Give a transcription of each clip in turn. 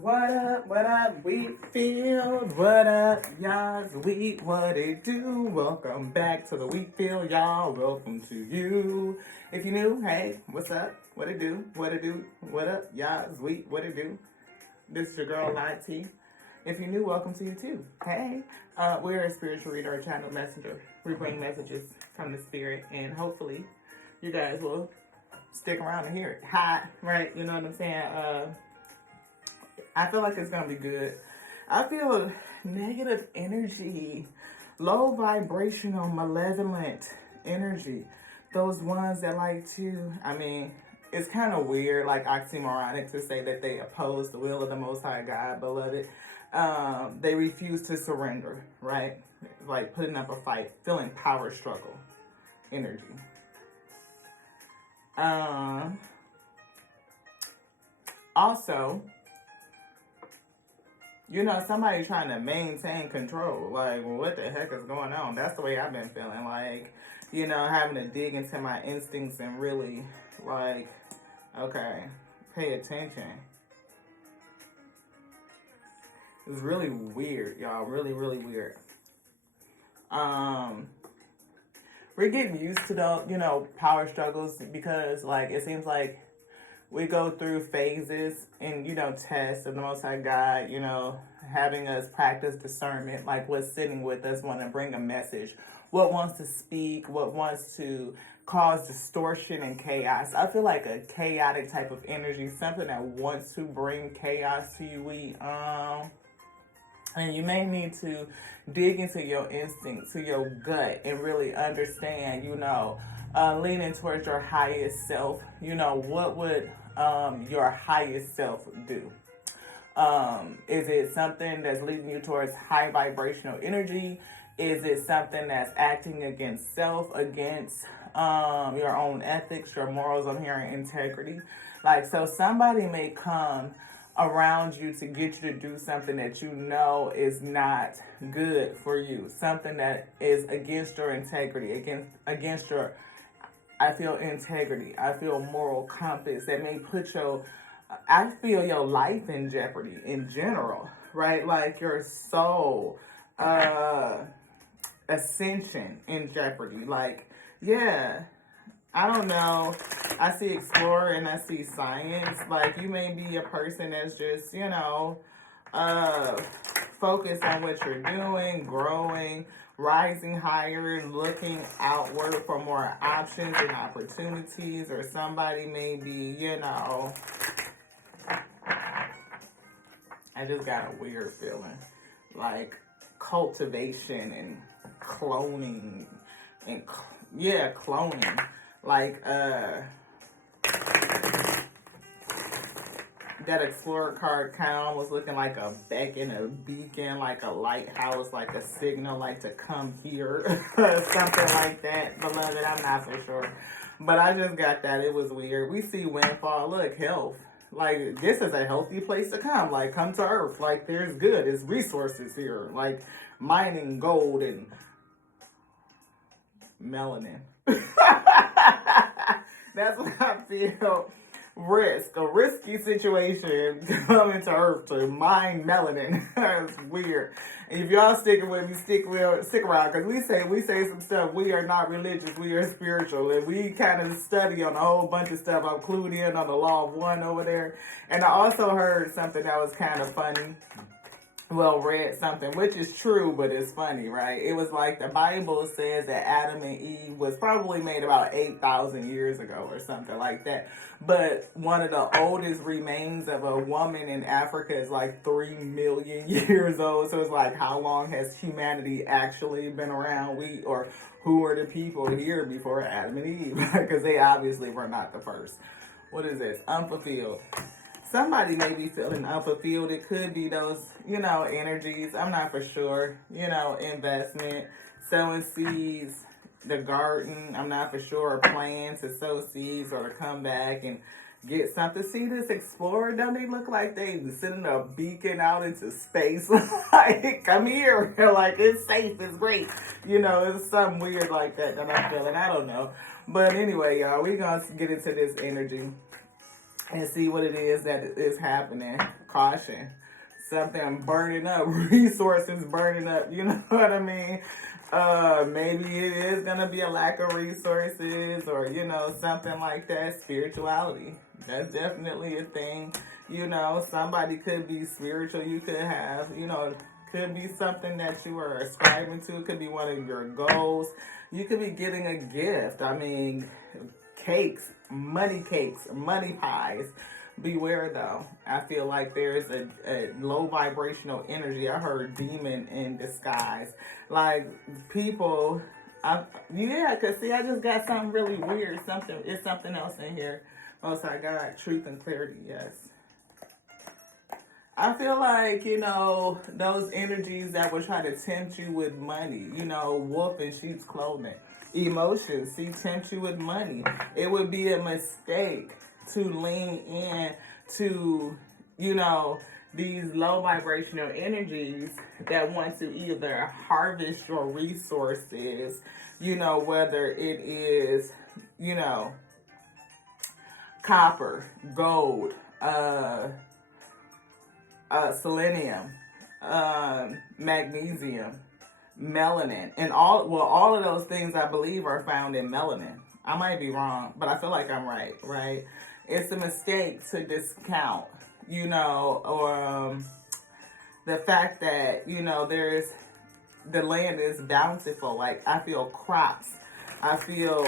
What up, Wheatfield? What up, y'all? Wheat, what it do? Welcome back to the Wheatfield, y'all. Welcome to you. If you're new, hey, what's up? What it do? What it do? What up, y'all? Wheat, what it do? This is your girl, Light T. If you're new, welcome to you too. Hey, we're a spiritual reader, a channel messenger. We bring messages from the spirit, and hopefully you guys will stick around and hear it. Hot, right? You know what I'm saying? I feel like it's going to be good. I feel negative energy, low vibrational, malevolent energy. Those ones that like to, it's kind of weird, like oxymoronic to say that they oppose the will of the Most High God, beloved. They refuse to surrender, right? Like putting up a fight, feeling power struggle energy. Also, somebody trying to maintain control. Like, well, what the heck is going on? That's the way I've been feeling. Like, having to dig into my instincts and really, like, okay, pay attention. It's really weird, y'all. Really, really weird. We're getting used to the, power struggles because, like, it seems like we go through phases and, tests of the Most High God, having us practice discernment, like what's sitting with us, want to bring a message, what wants to speak, what wants to cause distortion and chaos. I feel like a chaotic type of energy, something that wants to bring chaos to you. And you may need to dig into your instinct, to your gut, and really understand, leaning towards your highest self. What would your highest self do? Is it something that's leading you towards high vibrational energy? Is it something that's acting against self, against your own ethics, your morals? I'm hearing integrity. Like, so somebody may come around you to get you to do something that is not good for you, something that is against your integrity, against your, I feel integrity, I feel moral compass, that may put I feel your life in jeopardy in general, right? Like your soul, ascension in jeopardy. Like, yeah, I don't know. I see explorer and I see science. Like, you may be a person that's just, focused on what you're doing, growing, rising higher, looking outward for more options and opportunities. Or somebody may be, I just got a weird feeling. Like cultivation and cloning and, cloning. Like, that Explorer card kind of almost looking like a beacon, a beacon, like a lighthouse, like a signal, like to come here, something like that, beloved. I'm not so sure. But I just got that. It was weird. We see windfall. Look, health. Like, this is a healthy place to come. Like, come to Earth. Like, there's good. There's resources here. Like, mining gold and melanin. That's what I feel. A risky situation coming to Earth to mine melanin. That's weird. And if y'all sticking with me, stick around, because we say some stuff. We are not religious, we are spiritual, and we kind of study on a whole bunch of stuff. I'm clued in on the law of one over there, and I also heard something that was kind of funny. Read something, which is true, but it's funny, right? It was like the Bible says that Adam and Eve was probably made about 8,000 years ago or something like that. But one of the oldest remains of a woman in Africa is like 3 million years old. So it's like, how long has humanity actually been around? Who were the people here before Adam and Eve? Because they obviously were not the first. What is this? Unfulfilled. Somebody may be feeling unfulfilled. It could be those, energies. I'm not for sure. Investment, sowing seeds, the garden. I'm not for sure. Plans to sow seeds or to come back and get something. See this explorer? Don't they look like they sending a beacon out into space? Like, come here. Like, it's safe. It's great. It's something weird like that I'm feeling. I don't know. But anyway, y'all, we're going to get into this energy. and see what it is that is happening. Caution. Something burning up, resources burning up, you know what I mean? Maybe it is gonna be a lack of resources, or something like that. Spirituality, that's definitely a thing. Somebody could be spiritual. You could have, could be something that you are ascribing to. It could be one of your goals. You could be getting a gift. I mean, cakes, money pies. Beware though. I feel like there's a low vibrational energy. I heard demon in disguise. Like people, cause see, I just got something really weird. It's something else in here. Most I got truth and clarity. Yes. I feel like, those energies that will try to tempt you with money, wolf in sheep's clothing. Emotions, see, tempt you with money. It would be a mistake to lean in to, these low vibrational energies that want to either harvest your resources, whether it is, copper, gold, selenium, magnesium, melanin, and all of those things I believe are found in melanin. I might be wrong, but I feel like I'm right? It's a mistake to discount, or the fact that, there's, the land is bountiful. Like, I feel crops. I feel,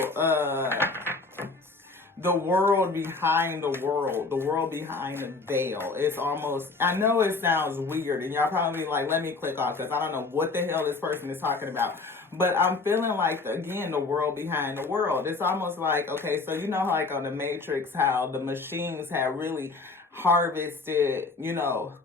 the world behind the world behind the veil. It's almost, I know it sounds weird, and y'all probably like, let me click off, because I don't know what the hell this person is talking about. But I'm feeling like, again, the world behind the world. It's almost like, okay, so like on the Matrix, how the machines have really harvested,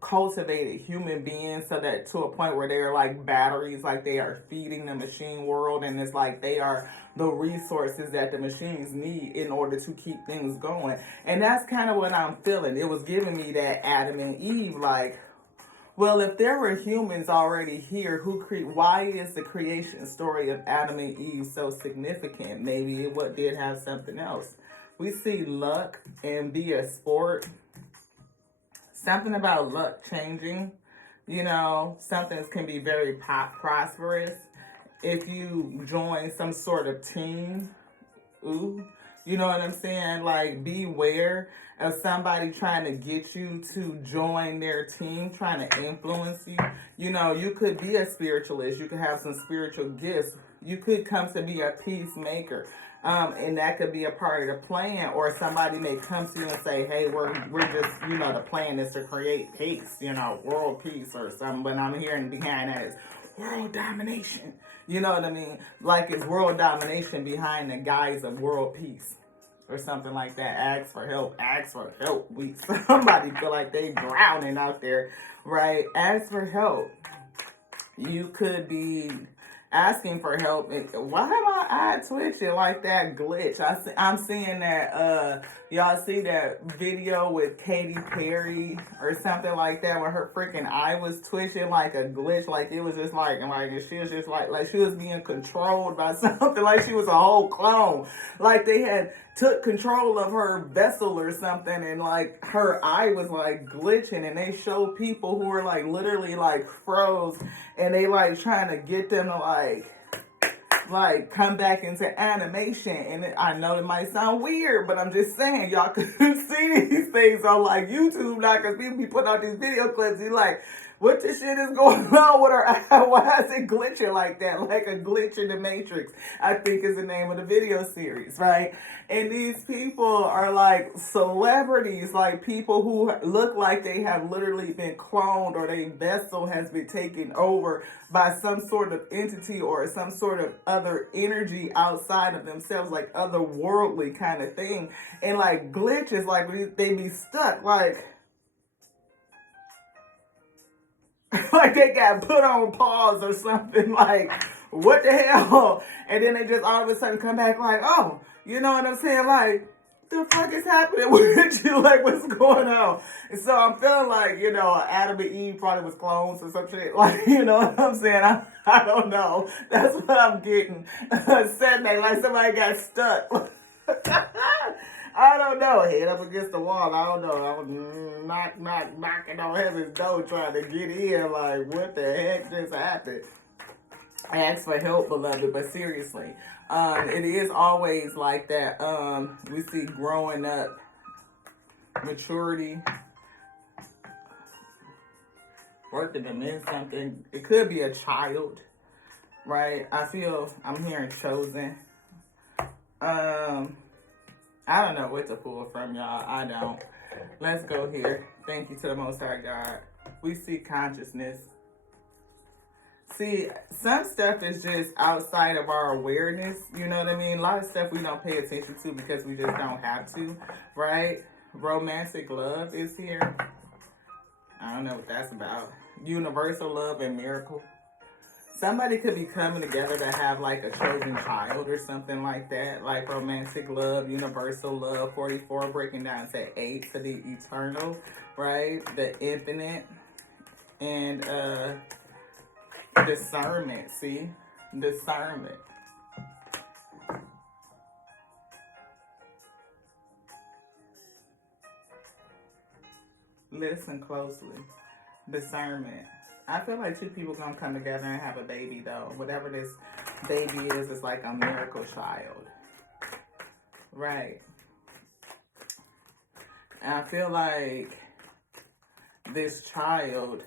cultivated human beings, so that to a point where they're like batteries, like they are feeding the machine world, and it's like they are the resources that the machines need in order to keep things going. And that's kind of what I'm feeling. It was giving me that Adam and Eve, like, well, if there were humans already here, why is the creation story of Adam and Eve so significant? Maybe it did have something else. We see luck and be a sport. Something about luck changing. Something can be very prosperous. If you join some sort of team, you know what I'm saying? Like, beware of somebody trying to get you to join their team, trying to influence you. You could be a spiritualist. You could have some spiritual gifts. You could come to be a peacemaker. And that could be a part of the plan, or somebody may come to you and say, hey, we're just, the plan is to create peace, world peace or something. But I'm hearing behind that is world domination. You know what I mean? Like, it's world domination behind the guise of world peace or something like that. Ask for help. Somebody feel like they drowning out there, right? Ask for help. You could be asking for help. Why am my eye twitching like that glitch? I'm seeing that, y'all see that video with Katy Perry or something like that, where her freaking eye was twitching like a glitch, like it was just like she was just like she was being controlled by something, like she was a whole clone, like they had took control of her vessel or something, and like her eye was like glitching, and they show people who were like literally like froze, and they like trying to get them to like come back into animation. And I know it might sound weird, but I'm just saying, y'all could see these things on like YouTube now, because people be putting out these video clips. You're like, what the shit is going on with her eye? Why is it glitching like that? Like a glitch in the Matrix, I think is the name of the video series, right? And these people are like celebrities, like people who look like they have literally been cloned, or their vessel has been taken over by some sort of entity or some sort of other energy outside of themselves, like otherworldly kind of thing. And like glitches, like they be stuck, like like they got put on pause or something, like, what the hell? And then they just all of a sudden come back like, oh, you know what I'm saying? Like, the fuck is happening with you? Like, what's going on? And so I'm feeling like, Adam and Eve probably was clones or some shit. Like, you know what I'm saying? I don't know. That's what I'm getting. Said like somebody got stuck. I don't know. Head up against the wall. I don't know. I was knocking on heaven's door trying to get in. Like, what the heck just happened? I asked for help, beloved, but seriously, it is always like that. We see growing up, maturity, working to mend something. It could be a child, right? I feel I'm hearing chosen. I don't know what to pull from, y'all. I don't. Let's go here. Thank you to the Most High God. We see consciousness. See, some stuff is just outside of our awareness. You know what I mean? A lot of stuff we don't pay attention to because we just don't have to, right? Romantic love is here. I don't know what that's about. Universal love and miracle. Somebody could be coming together to have like a chosen child or something like that. Like romantic love, universal love, 44 breaking down to 8 to the eternal, right? The infinite. And discernment, see? Discernment. Listen closely. Discernment. I feel like two people gonna come together and have a baby though. Whatever this baby is, it's like a miracle child. Right. And I feel like this child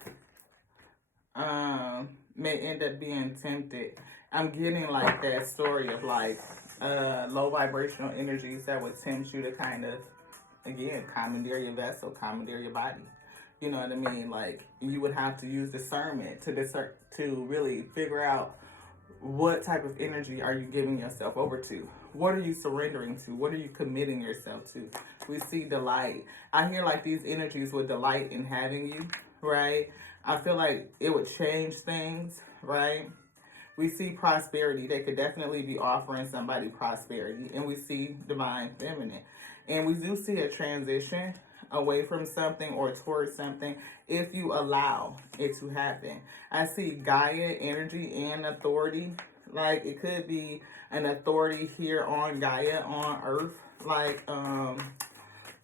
may end up being tempted. I'm getting like that story of like low vibrational energies that would tempt you to kind of, again, commandeer your vessel, commandeer your body. You know what I mean? Like, you would have to use discernment to really figure out what type of energy are you giving yourself over to? What are you surrendering to? What are you committing yourself to? We see delight. I hear like these energies would delight in having you, right? I feel like it would change things, right? We see prosperity. They could definitely be offering somebody prosperity. And we see divine feminine. And we do see a transition away from something or towards something if you allow it to happen. I see Gaia energy and authority. Like, it could be an authority here on Gaia, on Earth. Like,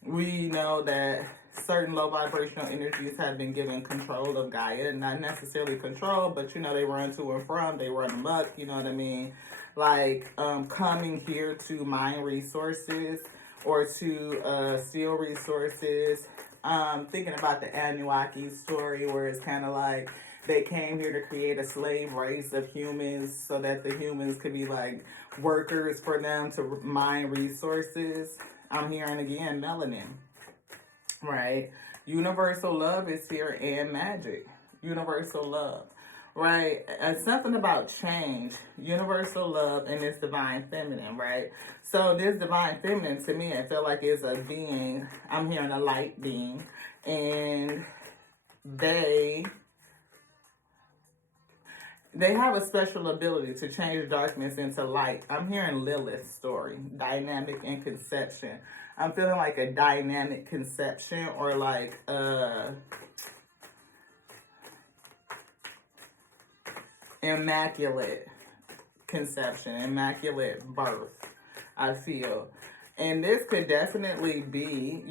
we know that certain low vibrational energies have been given control of Gaia. Not necessarily control, but, you know, they run to and from. They run amok, you know what I mean? Like, coming here to mine resources or to steal resources. Thinking about the Anunnaki story where it's kind of like they came here to create a slave race of humans so that the humans could be like workers for them to mine resources. I'm hearing again melanin, right? Universal love is here and magic. Universal love. Right, something about change, universal love, and this divine feminine, right? So this divine feminine, to me, I feel like is a being. I'm hearing a light being, and they have a special ability to change darkness into light. I'm hearing Lilith's story, dynamic in conception. I'm feeling like a dynamic conception or like immaculate conception, immaculate birth, I feel. And this could definitely be,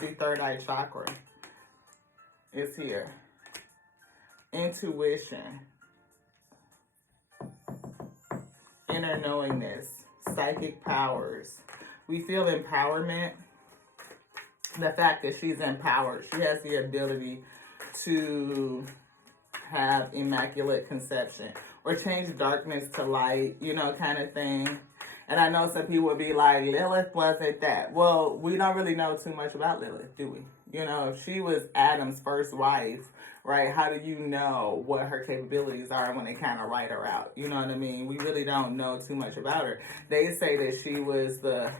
see, third eye chakra is here. Intuition, inner knowingness, psychic powers. We feel empowerment. The fact that she's empowered, she has the ability to have immaculate conception or change darkness to light, kind of thing. And I know some people would be like, Lilith wasn't that. Well, we don't really know too much about Lilith, do we? If she was Adam's first wife, right, how do you know what her capabilities are when they kind of write her out? You know what I mean? We really don't know too much about her. They say that she was the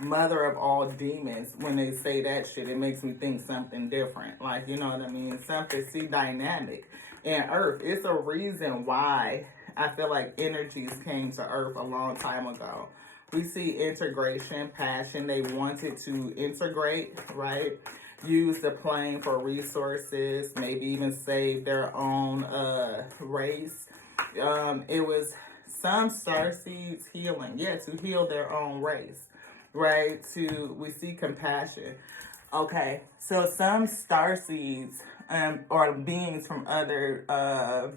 mother of all demons. When they say that shit, it makes me think something different. Like, you know what I mean? Something, see, dynamic. And Earth, it's a reason why I feel like energies came to Earth a long time ago. We see integration, passion. They wanted to integrate, right? Use the plane for resources, maybe even save their own race. It was some star seeds healing, to heal their own race, right? We see compassion. Okay, so some star seeds or beings from other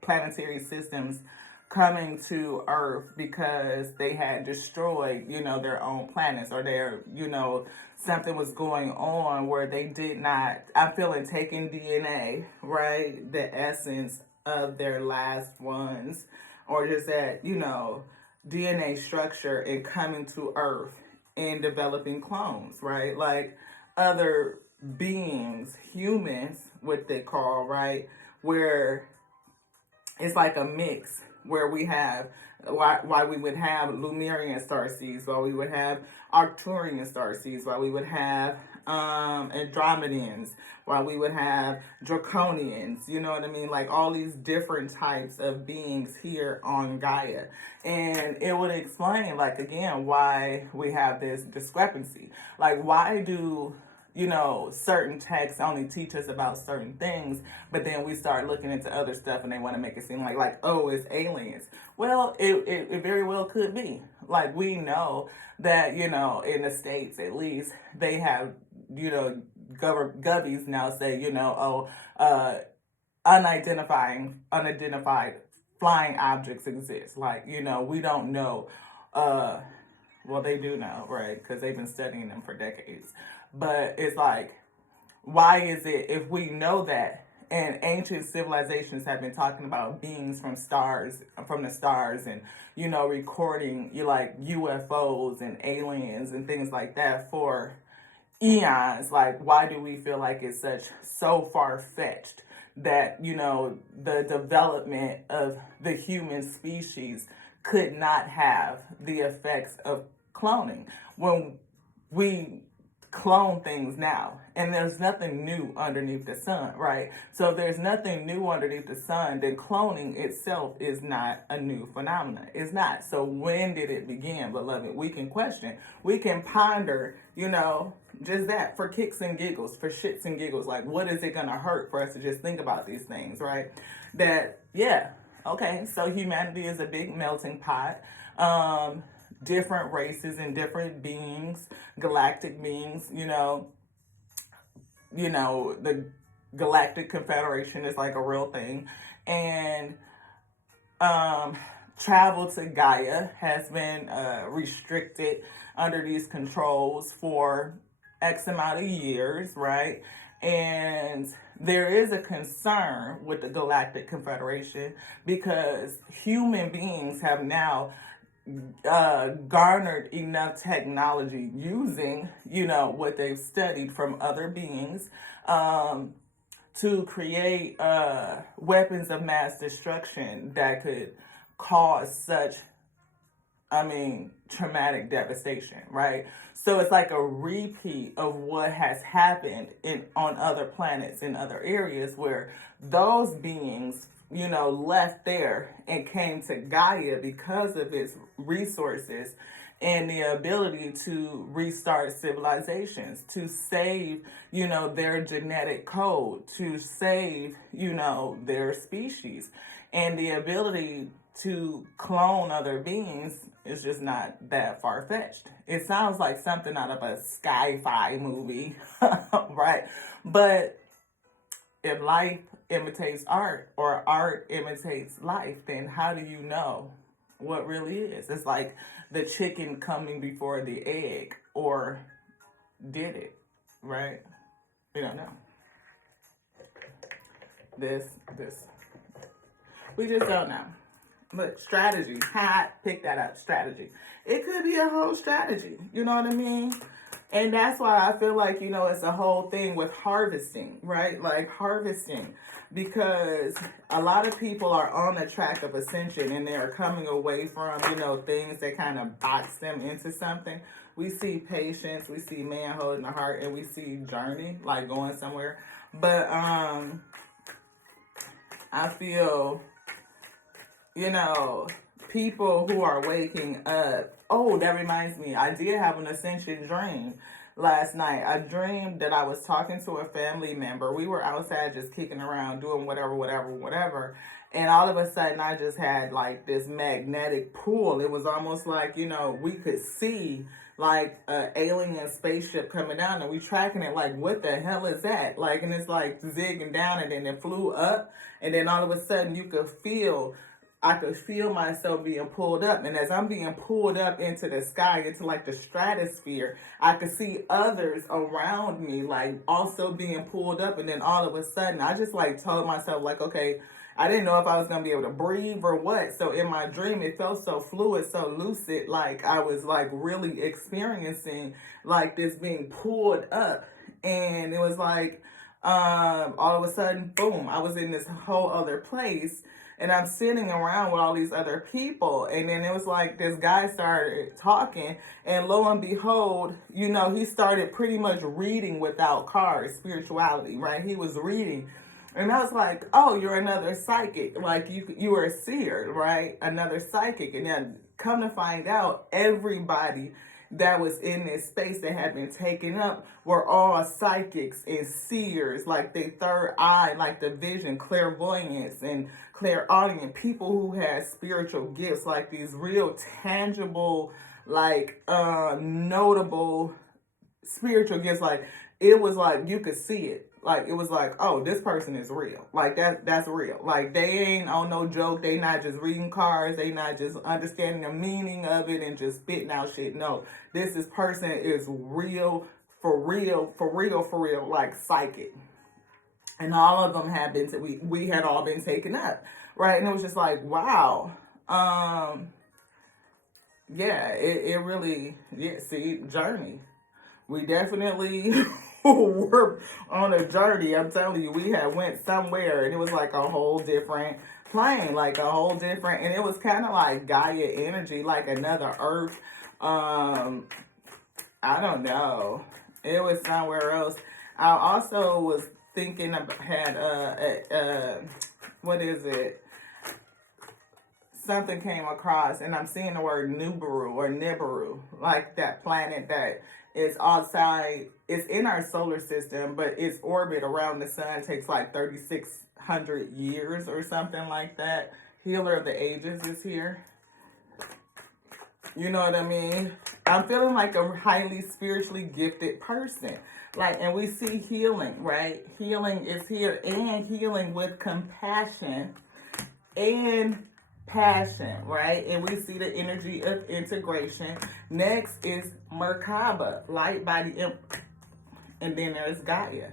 planetary systems coming to Earth because they had destroyed, their own planets, or something was going on where they did not, I'm feeling, taking DNA, right? The essence of their last ones, or just that, DNA structure, and coming to Earth and developing clones, right? Like other beings, humans, what they call, right? Where it's like a mix, where we have why we would have Lemurian starseeds, why we would have Arcturian starseeds, why we would have Andromedans, why we would have Draconians, you know what I mean? Like all these different types of beings here on Gaia. And it would explain, like, again, why we have this discrepancy. Like, why do certain texts only teach us about certain things, but then we start looking into other stuff and they want to make it seem like, oh, it's aliens. Well, it very well could be. Like, we know that, in the States, at least, they have, govies now say, unidentified flying objects exist. Like, we don't know. Well, they do know, right? Because they've been studying them for decades. But it's like, why is it, if we know that, and ancient civilizations have been talking about beings from the stars, and, recording like UFOs and aliens and things like that for eons, like, why do we feel like it's so far-fetched that, the development of the human species could not have the effects of cloning when we clone things now, and there's nothing new underneath the sun, right? So if there's nothing new underneath the sun, then cloning itself is not a new phenomenon. It's not. So when did it begin, beloved? We can question, we can ponder, just that, for kicks and giggles, for shits and giggles. Like, what is it gonna hurt for us to just think about these things, right? That, okay, so humanity is a big melting pot. Different races and different beings, galactic beings, the Galactic Confederation is like a real thing. And travel to Gaia has been restricted under these controls for X amount of years, right? And there is a concern with the Galactic Confederation because human beings have now garnered enough technology using, what they've studied from other beings, to create weapons of mass destruction that could cause such, traumatic devastation, right? So it's like a repeat of what has happened on other planets in other areas where those beings left there and came to Gaia because of its resources and the ability to restart civilizations, to save, their genetic code, to save, their species. And the ability to clone other beings is just not that far-fetched. It sounds like something out of a sci-fi movie, right? But if life imitates art, or art imitates life, then how do you know what really is? It's like the chicken coming before the egg, or did it, right? We don't know. We just don't know. But strategy, pick that up, strategy. It could be a whole strategy, you know what I mean? And that's why I feel like, it's a whole thing with harvesting, right? Like harvesting, because a lot of people are on the track of ascension and they're coming away from, things that kind of box them into something. We see patience, we see man holding the heart, and we see journey, like going somewhere. But I feel, people who are waking up. Oh, that reminds me, I did have an ascension dream. last night. I dreamed that I was talking to a family member. We were outside just kicking around, doing whatever. And all of a sudden, I just had like this magnetic pull. It was almost like, we could see like an alien spaceship coming down, and we tracking it like, what the hell is that? Like, and it's like zigging down, and then it flew up. And then all of a sudden, I could feel myself being pulled up. And as I'm being pulled up into the sky, into like the stratosphere, I could see others around me, like also being pulled up. And then all of a sudden, I just like told myself, like, okay, I didn't know if I was going to be able to breathe or what. So in my dream, it felt so fluid, so lucid, like I was like really experiencing like this being pulled up. And it was like, all of a sudden, boom, I was in this whole other place. And I'm sitting around with all these other people. And then it was like this guy started talking. And lo and behold, he started pretty much reading without cards, spirituality, right? He was reading. And I was like, oh, you're another psychic. Like you were a seer, right? Another psychic. And then come to find out, everybody that was in this space that had been taken up were all psychics and seers, like the third eye, like the vision, clairvoyance and clairaudient, people who had spiritual gifts, like these real tangible, like notable spiritual gifts. Like it was like you could see it. Like it was like, oh, this person is real. Like that's real. Like they ain't on no joke. They not just reading cards. They not just understanding the meaning of it and just spitting out shit. No, this person is real, for real, like psychic. And all of them had been, we had all been taken up, right? And it was just like, wow. Yeah, it really, see, journey. We definitely were on a journey. I'm telling you, we had went somewhere, and it was like a whole different plane, like a whole different, and it was kind of like Gaia energy, like another Earth. I don't know. It was somewhere else. I also was thinking what is it? Something came across, and I'm seeing the word Nibiru or Nibiru, like that planet that is outside. It's in our solar system, but its orbit around the sun takes like 3,600 years or something like that. Healer of the Ages is here. You know what I mean? I'm feeling like a highly spiritually gifted person. Like, and we see healing, right? Healing is here, and healing with compassion and passion, right? And we see the energy of integration. Next is Merkaba, light body, and then there's Gaia.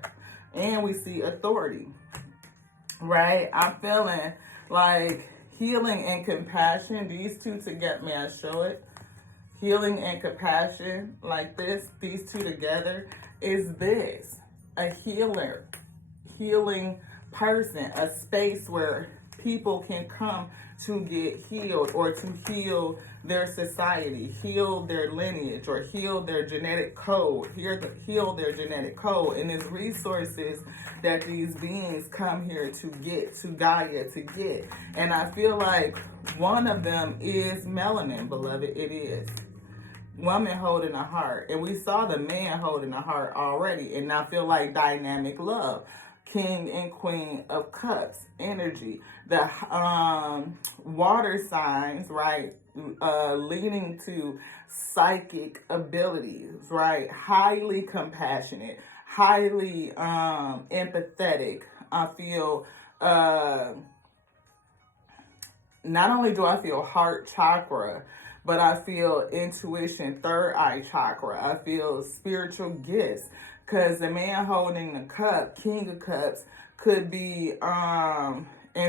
And we see authority, right? I'm feeling like healing and compassion, these two together, may I show it? Healing and compassion, like this, these two together, is this. A healing person, a space where people can come to get healed or to heal their society, heal their lineage, or heal their genetic code, heal their genetic code. And it's resources that these beings come here to get, to Gaia to get. And I feel like one of them is melanin, beloved. It is. Woman holding a heart. And we saw the man holding a heart already. And I feel like dynamic love. King and Queen of Cups energy. The water signs, right? Leading to psychic abilities, right? Highly compassionate, highly empathetic. I feel not only do I feel heart chakra, but I feel intuition, third eye chakra. I feel spiritual gifts. Because the man holding the cup, King of Cups, could be, and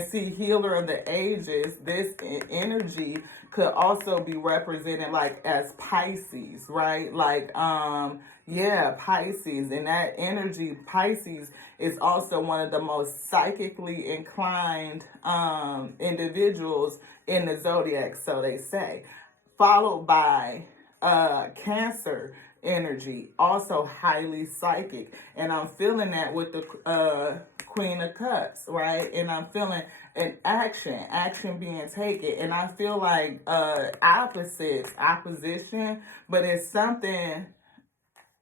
see, Healer of the Ages, this energy could also be represented like as Pisces, right? Like, Pisces. And that energy, Pisces, is also one of the most psychically inclined individuals in the zodiac, so they say. Followed by Cancer energy, also highly psychic. And I'm feeling that with the Queen of Cups, right? And I'm feeling an action being taken. And I feel like opposition, but it's something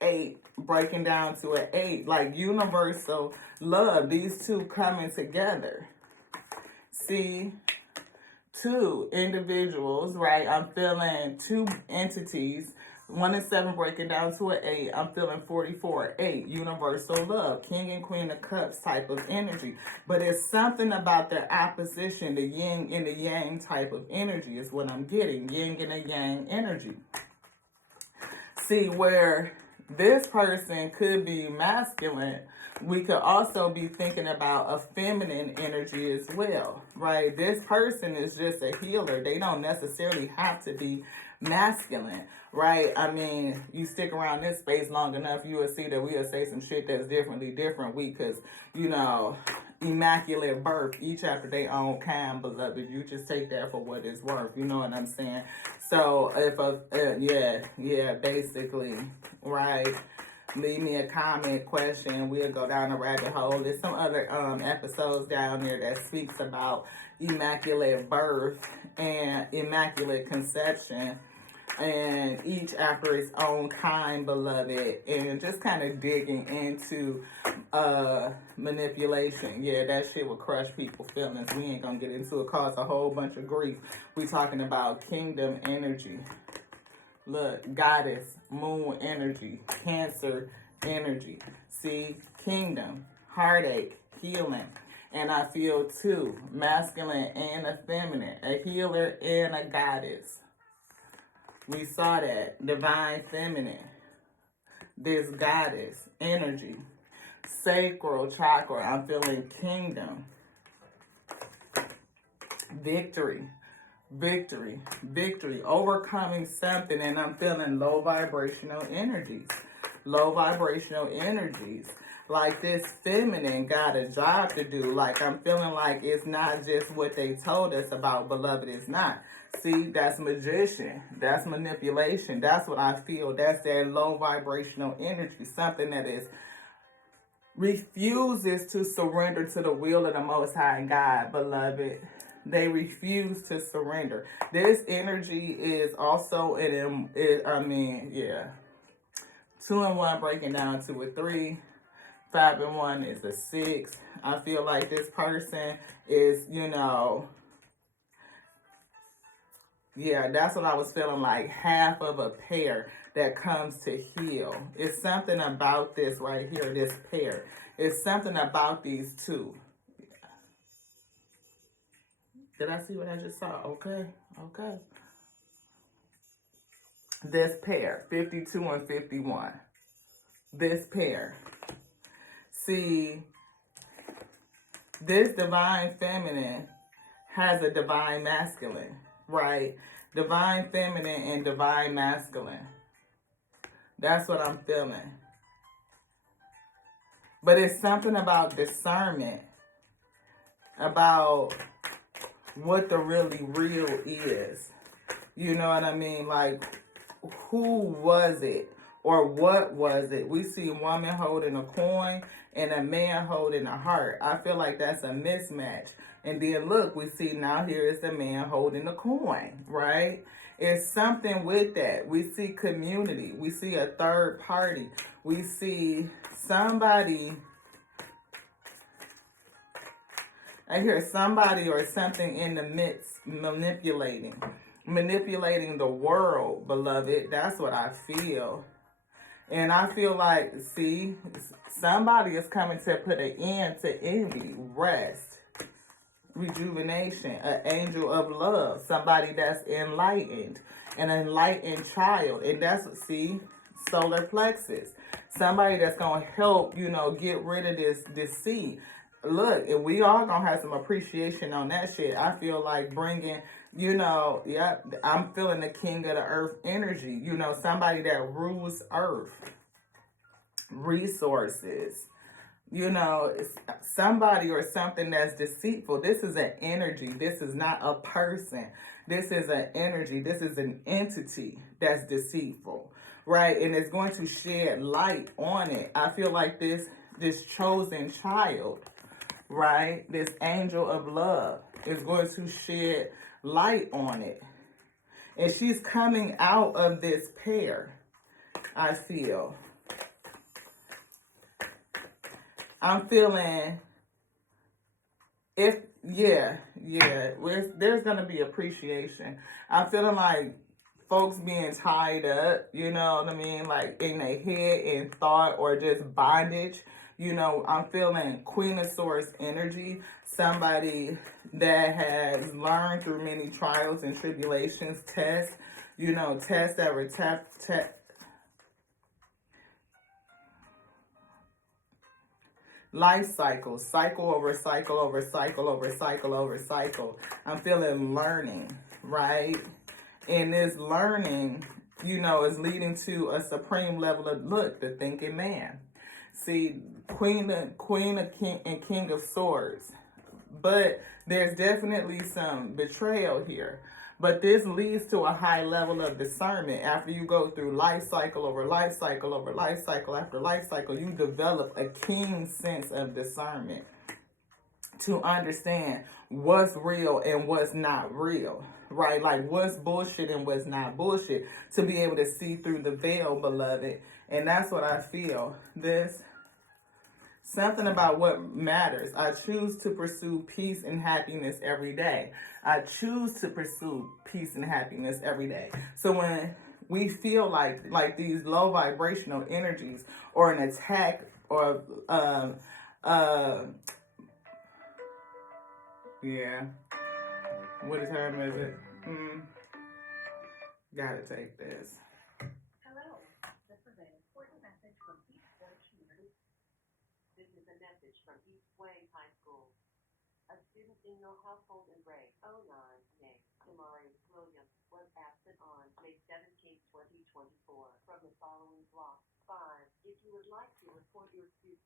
8 breaking down to an 8, like universal love. These two coming together. See, 2 individuals, right? I'm feeling 2 entities. 1 and 7 breaking down to an 8. I'm feeling 44, 8, universal love, King and Queen of Cups type of energy. But it's something about their opposition, the yin and the yang type of energy is what I'm getting. Yin and a yang energy. See, where this person could be masculine, we could also be thinking about a feminine energy as well, right? This person is just a healer. They don't necessarily have to be masculine, right? I mean, you stick around this space long enough, you will see that we'll say some shit that's different week, because, you know, immaculate birth, each after their own kind, beloved. You just take that for what it's worth, you know what I'm saying? So, if basically, right? Leave me a comment, question. We'll go down a rabbit hole. There's some other episodes down there that speaks about immaculate birth and immaculate conception, and each after its own kind, beloved, and just kind of digging into manipulation. Yeah, that shit will crush people's feelings. We ain't gonna get into it, cause a whole bunch of grief. We talking about kingdom energy. Look, goddess, moon energy, Cancer energy. See, kingdom, heartache, healing. And I feel 2, masculine and a feminine, a healer and a goddess. We saw that, divine feminine, this goddess energy, sacral chakra. I'm feeling kingdom, victory. Victory, overcoming something, and I'm feeling low vibrational energies. Like this feminine got a job to do. Like I'm feeling like it's not just what they told us about, beloved. It's not. See, that's magician. That's manipulation. That's what I feel. That's that low vibrational energy. Something that is refuses to surrender to the will of the Most High God, beloved. They refuse to surrender. This energy is also 2 and 1 breaking down to a 3. 5 and 1 is a 6. I feel like this person is, that's what I was feeling like. Half of a pair that comes to heal. It's something about this right here, this pair. It's something about these 2. Did I see what I just saw? Okay. This pair, 52 and 51. This pair. See, this divine feminine has a divine masculine, right? Divine feminine and divine masculine. That's what I'm feeling. But it's something about discernment, about what the really real is. You know what I mean? Like, who was it? Or what was it? We see a woman holding a coin and a man holding a heart. I feel like that's a mismatch. And then look, we see now here is a man holding a coin, right? It's something with that. We see community. We see a third party. We see somebody. I hear somebody or something in the midst manipulating the world, beloved. That's what I feel. And I feel like, see, somebody is coming to put an end to envy, rest, rejuvenation, an angel of love, somebody that's enlightened, an enlightened child. And that's, see, solar plexus. Somebody that's going to help, get rid of this deceit. Look, if we all gonna have some appreciation on that shit, I feel like bringing, I'm feeling the king of the earth energy, somebody that rules earth, resources, somebody or something that's deceitful. This is an energy. This is not a person. This is an energy. This is an entity that's deceitful, right? And it's going to shed light on it. I feel like this chosen child, right? This angel of love is going to shed light on it. And she's coming out of this pair, I feel. I'm feeling if there's gonna be appreciation. I'm feeling like folks being tied up, you know what I mean, like in their head, in thought, or just bondage. You know, I'm feeling Queen of Swords energy. Somebody that has learned through many trials and tribulations, tests, you know, tests that were life cycle, cycle over cycle over cycle over cycle over cycle. I'm feeling learning, right? And this learning, you know, is leading to a supreme level of the thinking man. See, Queen of King and King of Swords. But there's definitely some betrayal here. But this leads to a high level of discernment. After you go through life cycle over life cycle over life cycle after life cycle, you develop a keen sense of discernment to understand what's real and what's not real, right? Like what's bullshit and what's not bullshit, to be able to see through the veil, beloved. And that's what I feel. This something about what matters. I choose to pursue peace and happiness every day. I choose to pursue peace and happiness every day. So when we feel like these low vibrational energies or an attack or yeah. What time is it? Gotta take this. Hello. This is an important message from East Way Community. This is a message from East Way High School. A student in your household in grade 09 named Tamari Williams was absent on May 17, 2024 from the following block 5. If you would like to report your student.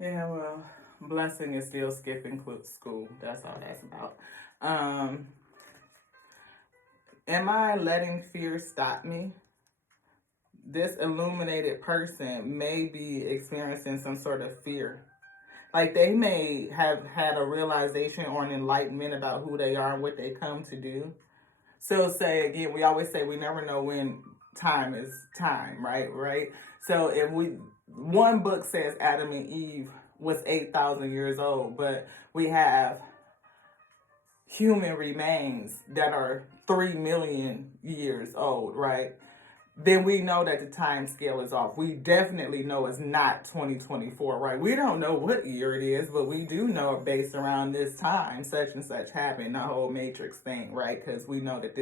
Yeah, well, blessing is still skipping school. That's all that's about. Am I letting fear stop me? This illuminated person may be experiencing some sort of fear. Like they may have had a realization or an enlightenment about who they are and what they come to do. So say again, we always say we never know when time is time, right? Right? So if one book says Adam and Eve was 8,000 years old, but we have human remains that are 3 million years old, right? Then we know that the time scale is off. We definitely know it's not 2024, right? We don't know what year it is, but we do know based around this time, such and such happened, the whole Matrix thing, right? Because we know that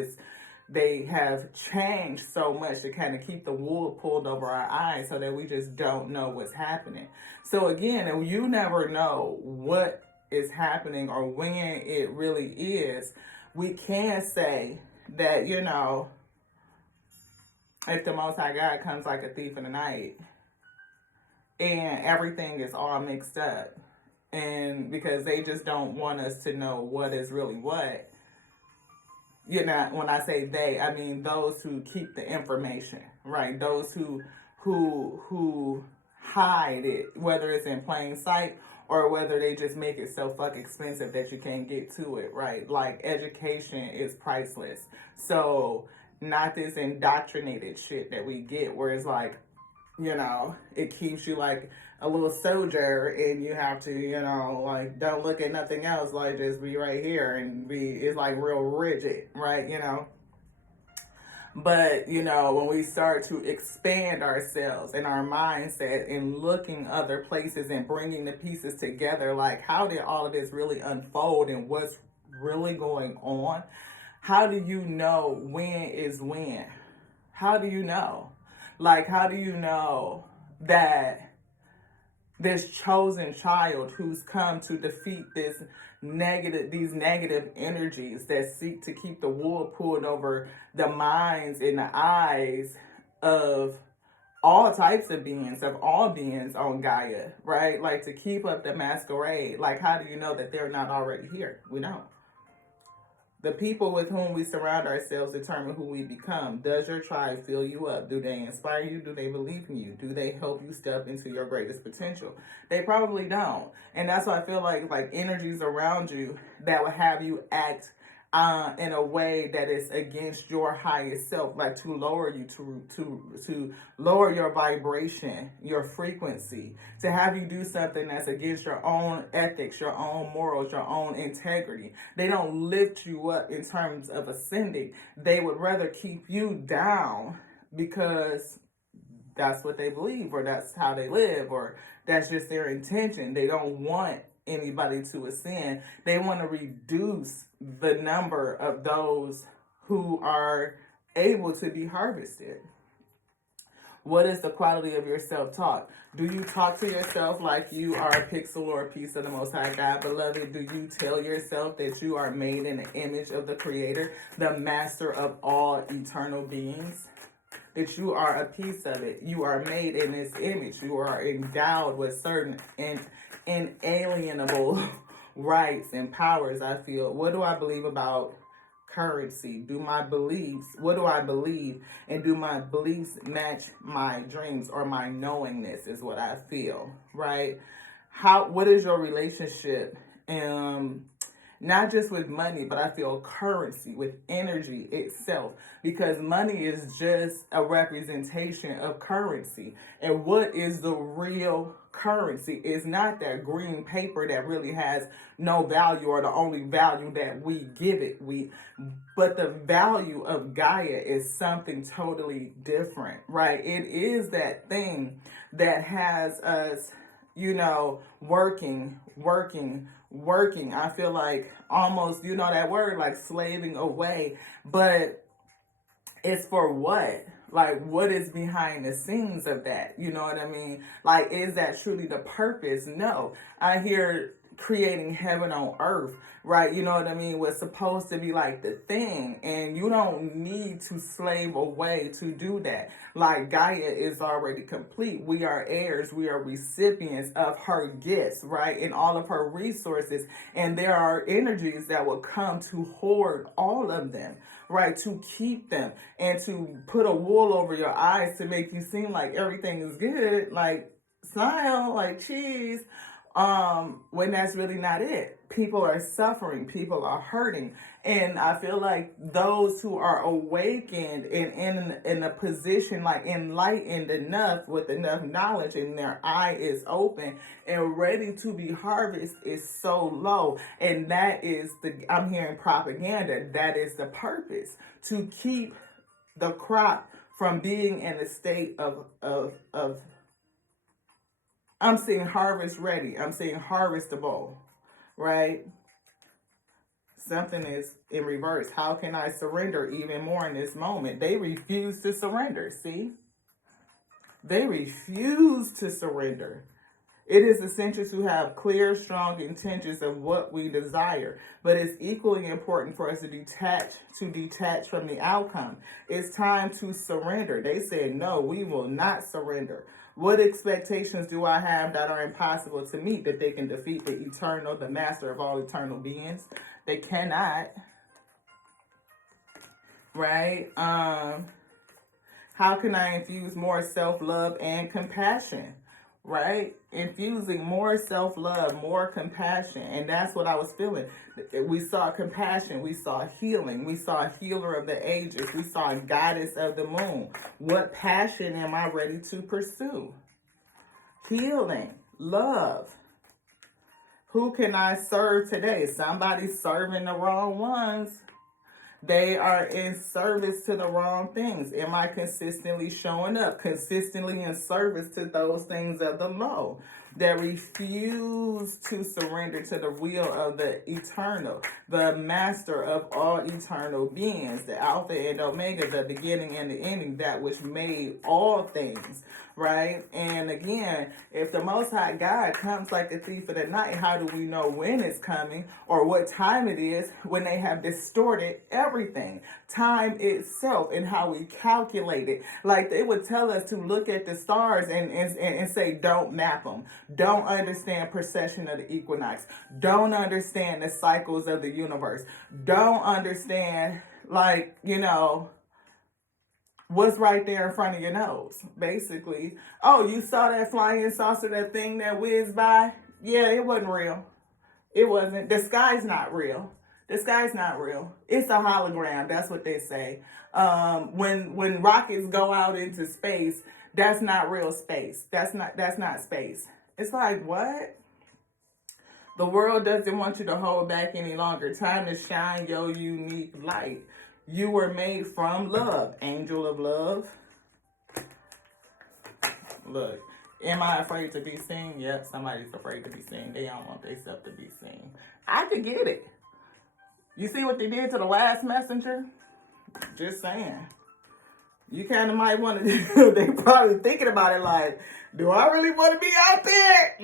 they have changed so much to kind of keep the wool pulled over our eyes so that we just don't know what's happening. So again, you never know what is happening or when it really is. We can say that, you know, if the Most High God comes like a thief in the night and everything is all mixed up, and because they just don't want us to know what is really what. You know, when I say they, I mean those who keep the information, right? Those who hide it, whether it's in plain sight or whether they just make it so fucking expensive that you can't get to it, right? Like education is priceless. So not this indoctrinated shit that we get where it's like, you know, it keeps you like a little soldier and you have to, you know, like don't look at nothing else, like just be right here and it's like real rigid, right? You know. But, you know, when we start to expand ourselves and our mindset and looking other places and bringing the pieces together, like how did all of this really unfold and what's really going on? How do you know when is when? How do you know? Like, how do you know that this chosen child who's come to defeat these negative energies that seek to keep the wool pulled over the minds and the eyes of all types of beings, of all beings on Gaia, right? Like to keep up the masquerade. Like, how do you know that they're not already here? We don't. The people with whom we surround ourselves determine who we become. Does your tribe fill you up? Do they inspire you? Do they believe in you? Do they help you step into your greatest potential? They probably don't. And that's why I feel like energies around you that will have you act in a way that is against your highest self, like to lower you, to lower your vibration, your frequency, to have you do something that's against your own ethics, your own morals, your own integrity. They don't lift you up in terms of ascending. They would rather keep you down because that's what they believe, or that's how they live, or that's just their intention. They don't want anybody to ascend. They want to reduce the number of those who are able to be harvested. What is the quality of your self-talk? Do you talk to yourself like you are a pixel or a piece of the Most High God, beloved? Do you tell yourself that you are made in the image of the Creator, the master of all eternal beings? That you are a piece of it. You are made in this image. You are endowed with certain inalienable rights and powers, I feel. What do I believe about currency? Do my beliefs, what do I believe? And do my beliefs match my dreams or my knowingness is what I feel, right? What is your relationship? Not just with money, but I feel currency, with energy itself, because money is just a representation of currency. And what is the real currency? It's not that green paper that really has no value, or the only value that we give it. But the value of Gaia is something totally different, right? It is that thing that has us, working. I feel like almost, that word, like slaving away. But it's for what? Like, what is behind the scenes of that? You know what I mean? Like, is that truly the purpose? No. I hear creating heaven on earth, right? You know what I mean? Was supposed to be like the thing, and you don't need to slave away to do that. Like, Gaia is already complete. We are heirs, we are recipients of her gifts, right? And all of her resources, and there are energies that will come to hoard all of them, right? To keep them and to put a wool over your eyes to make you seem like everything is good, like smile, like cheese. When that's really not it. People are suffering, people are hurting. And I feel like those who are awakened and in a position, like enlightened enough, with enough knowledge, and their eye is open and ready to be harvested, is so low. And that is I'm hearing propaganda, that is the purpose, to keep the crop from being in a state of I'm seeing harvest ready. I'm seeing harvestable, right? Something is in reverse. How can I surrender even more in this moment? They refuse to surrender, see? They refuse to surrender. It is essential to have clear, strong intentions of what we desire, but it's equally important for us to detach from the outcome. It's time to surrender. They said, no, we will not surrender. What expectations do I have that are impossible to meet, that they can defeat the eternal, the master of all eternal beings? They cannot. Right? How can I infuse more self-love and compassion? Right? Infusing more self-love, more compassion. And that's what I was feeling. We saw compassion. We saw healing. We saw healer of the ages. We saw goddess of the moon. What passion am I ready to pursue? Healing, love. Who can I serve today? Somebody's serving the wrong ones. They are in service to the wrong things. Am I consistently showing up, consistently in service to those things of the low that refuse to surrender to the will of the eternal, the master of all eternal beings, the Alpha and Omega, the beginning and the ending, that which made all things, right? And again, if the Most High God comes like a thief of the night, how do we know when it's coming or what time it is, when they have distorted everything? Time itself and how we calculate it. Like, they would tell us to look at the stars and say, don't map them. Don't understand precession of the equinox. Don't understand the cycles of the universe. Don't understand, what's right there in front of your nose, basically. Oh, you saw that flying saucer, that thing that whizzed by? Yeah, it wasn't real. It wasn't. The sky's not real. The sky's not real. It's a hologram. That's what they say. When rockets go out into space, that's not real space. That's not space. It's like, what? The world doesn't want you to hold back any longer. Time to shine your unique light. You were made from love. Angel of love. Look, am I afraid to be seen? Yep, somebody's afraid to be seen. They don't want themselves to be seen. I could get it. You see what they did to the last messenger? Just saying. You kind of might want to do, they probably thinking about it like, do I really want to be out there?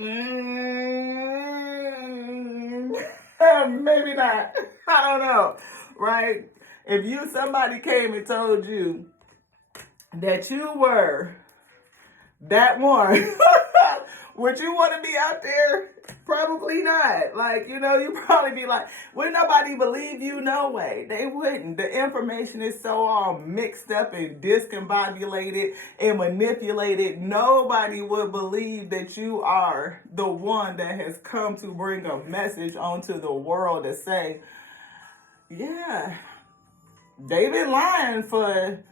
Maybe not. I don't know, right? If somebody came and told you that you were that one, would you want to be out there? Probably not. Like, you probably be like, would nobody believe you? No way. They wouldn't. The information is so all mixed up and discombobulated and manipulated. Nobody would believe that you are the one that has come to bring a message onto the world to say, yeah, they've been lying for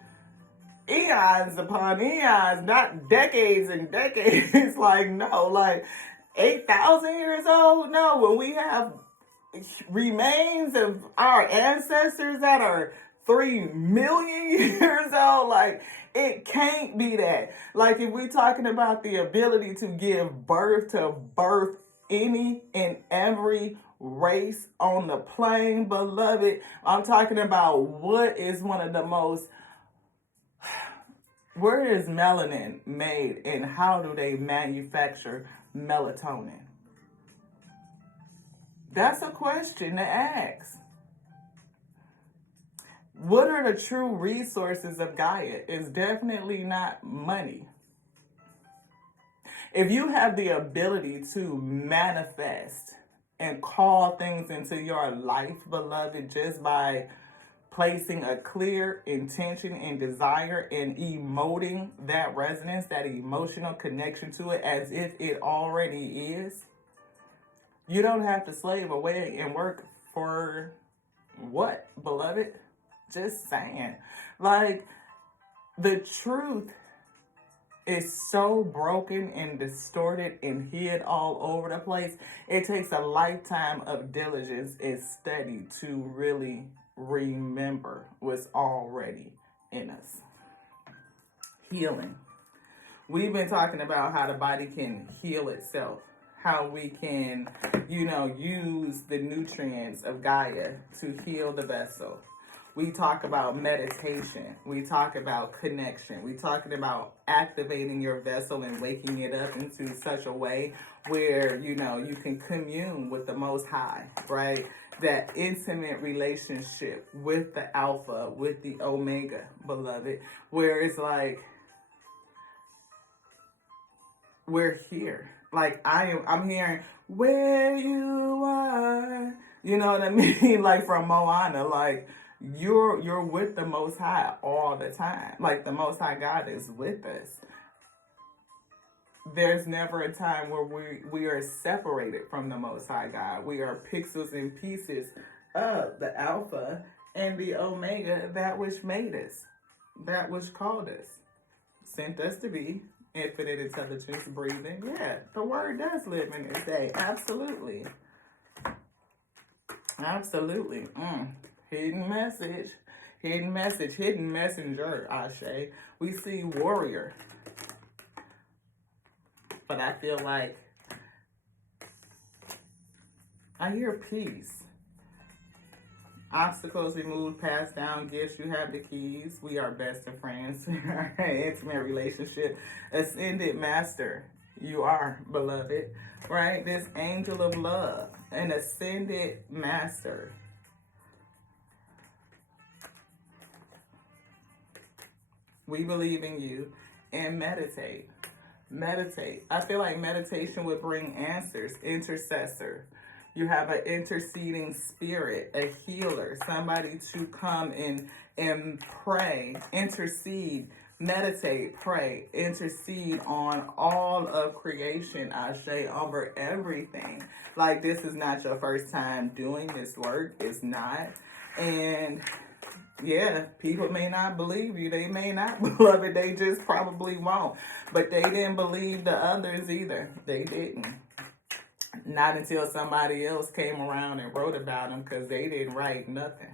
eons upon eons, not decades and decades. Like, no, like 8,000 years old? No, when we have remains of our ancestors that are 3 million years old, like, it can't be that. Like, if we're talking about the ability to give birth to any and every race on the plane, beloved, I'm talking about what is one of the most, where is melanin made and how do they manufacture melatonin? That's a question to ask. What are the true resources of Gaia? It's definitely not money. If you have the ability to manifest and call things into your life, beloved, just by placing a clear intention and desire and emoting that resonance, that emotional connection to it as if it already is, you don't have to slave away and work for what, beloved? Just saying. Like, the truth is so broken and distorted and hid all over the place. It takes a lifetime of diligence and study to really remember what's already in us. Healing. We've been talking about how the body can heal itself, how we can, use the nutrients of Gaia to heal the vessel. We talk about meditation. We talk about connection. We talking about activating your vessel and waking it up into such a way where, you can commune with the Most High, right? That intimate relationship with the Alpha, with the Omega, beloved, where it's like, we're here. Like, I'm hearing, where you are, you know what I mean? Like from Moana, like, you're with the Most High all the time. Like, the Most High God is with us. There's never a time where we are separated from the Most High God. We are pixels and pieces of the Alpha and the Omega, that which made us, that which called us, sent us to be infinite intelligence, breathing. Yeah, the word does live in this day. Absolutely. Absolutely. Hidden message, hidden messenger, Ashe. We see warrior. But I feel like I hear peace. Obstacles removed, passed down, gifts, you have the keys. We are best of friends. Intimate relationship. Ascended master. You are, beloved. Right? This angel of love. An ascended master. We believe in you. And meditate. Meditate. I feel like meditation would bring answers. Intercessor. You have an interceding spirit, a healer, somebody to come and pray, intercede meditate, pray, intercede on all of creation, Ashe, over everything. Like, this is not your first time doing this work. It's not. And yeah, people may not believe you. They may not believe it. They just probably won't. But they didn't believe the others either. They didn't. Not until somebody else came around and wrote about them, because they didn't write nothing.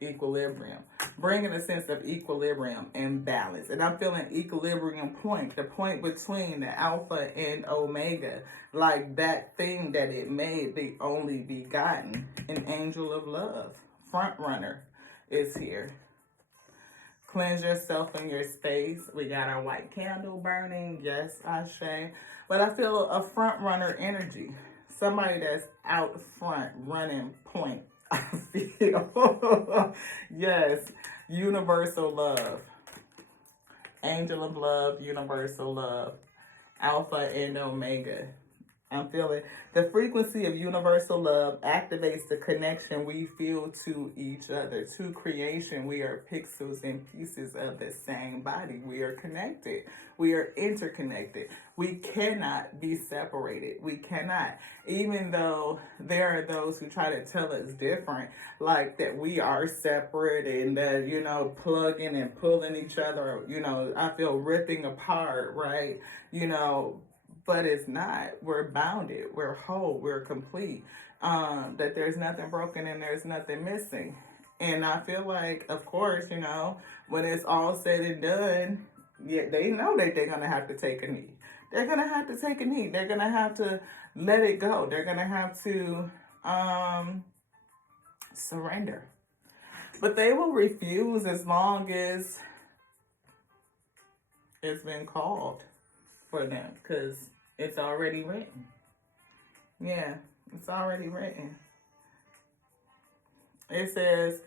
Equilibrium. Bringing a sense of equilibrium and balance. And I'm feeling equilibrium point. The point between the Alpha and Omega. Like that thing that it made, the only begotten. An angel of love. Front runner is here. Cleanse yourself in your space. We got our white candle burning. Yes, Ashe. But I feel a front runner energy. Somebody that's out front running point. I feel. Yes. Universal love. Angel of love. Universal love. Alpha and Omega. I'm feeling the frequency of universal love activates the connection we feel to each other. To creation, we are pixels and pieces of the same body. We are connected. We are interconnected. We cannot be separated. We cannot. Even though there are those who try to tell us different, like that we are separate and that, plugging and pulling each other, I feel ripping apart, right? But it's not. We're bounded. We're whole. We're complete. That there's nothing broken and there's nothing missing. And I feel like, of course, when it's all said and done, yeah, they know that they're going to have to take a knee. They're going to have to take a knee. They're going to have to let it go. They're going to have to surrender. But they will refuse as long as it's been called for them, because it's already written. Yeah, it's already written. It says,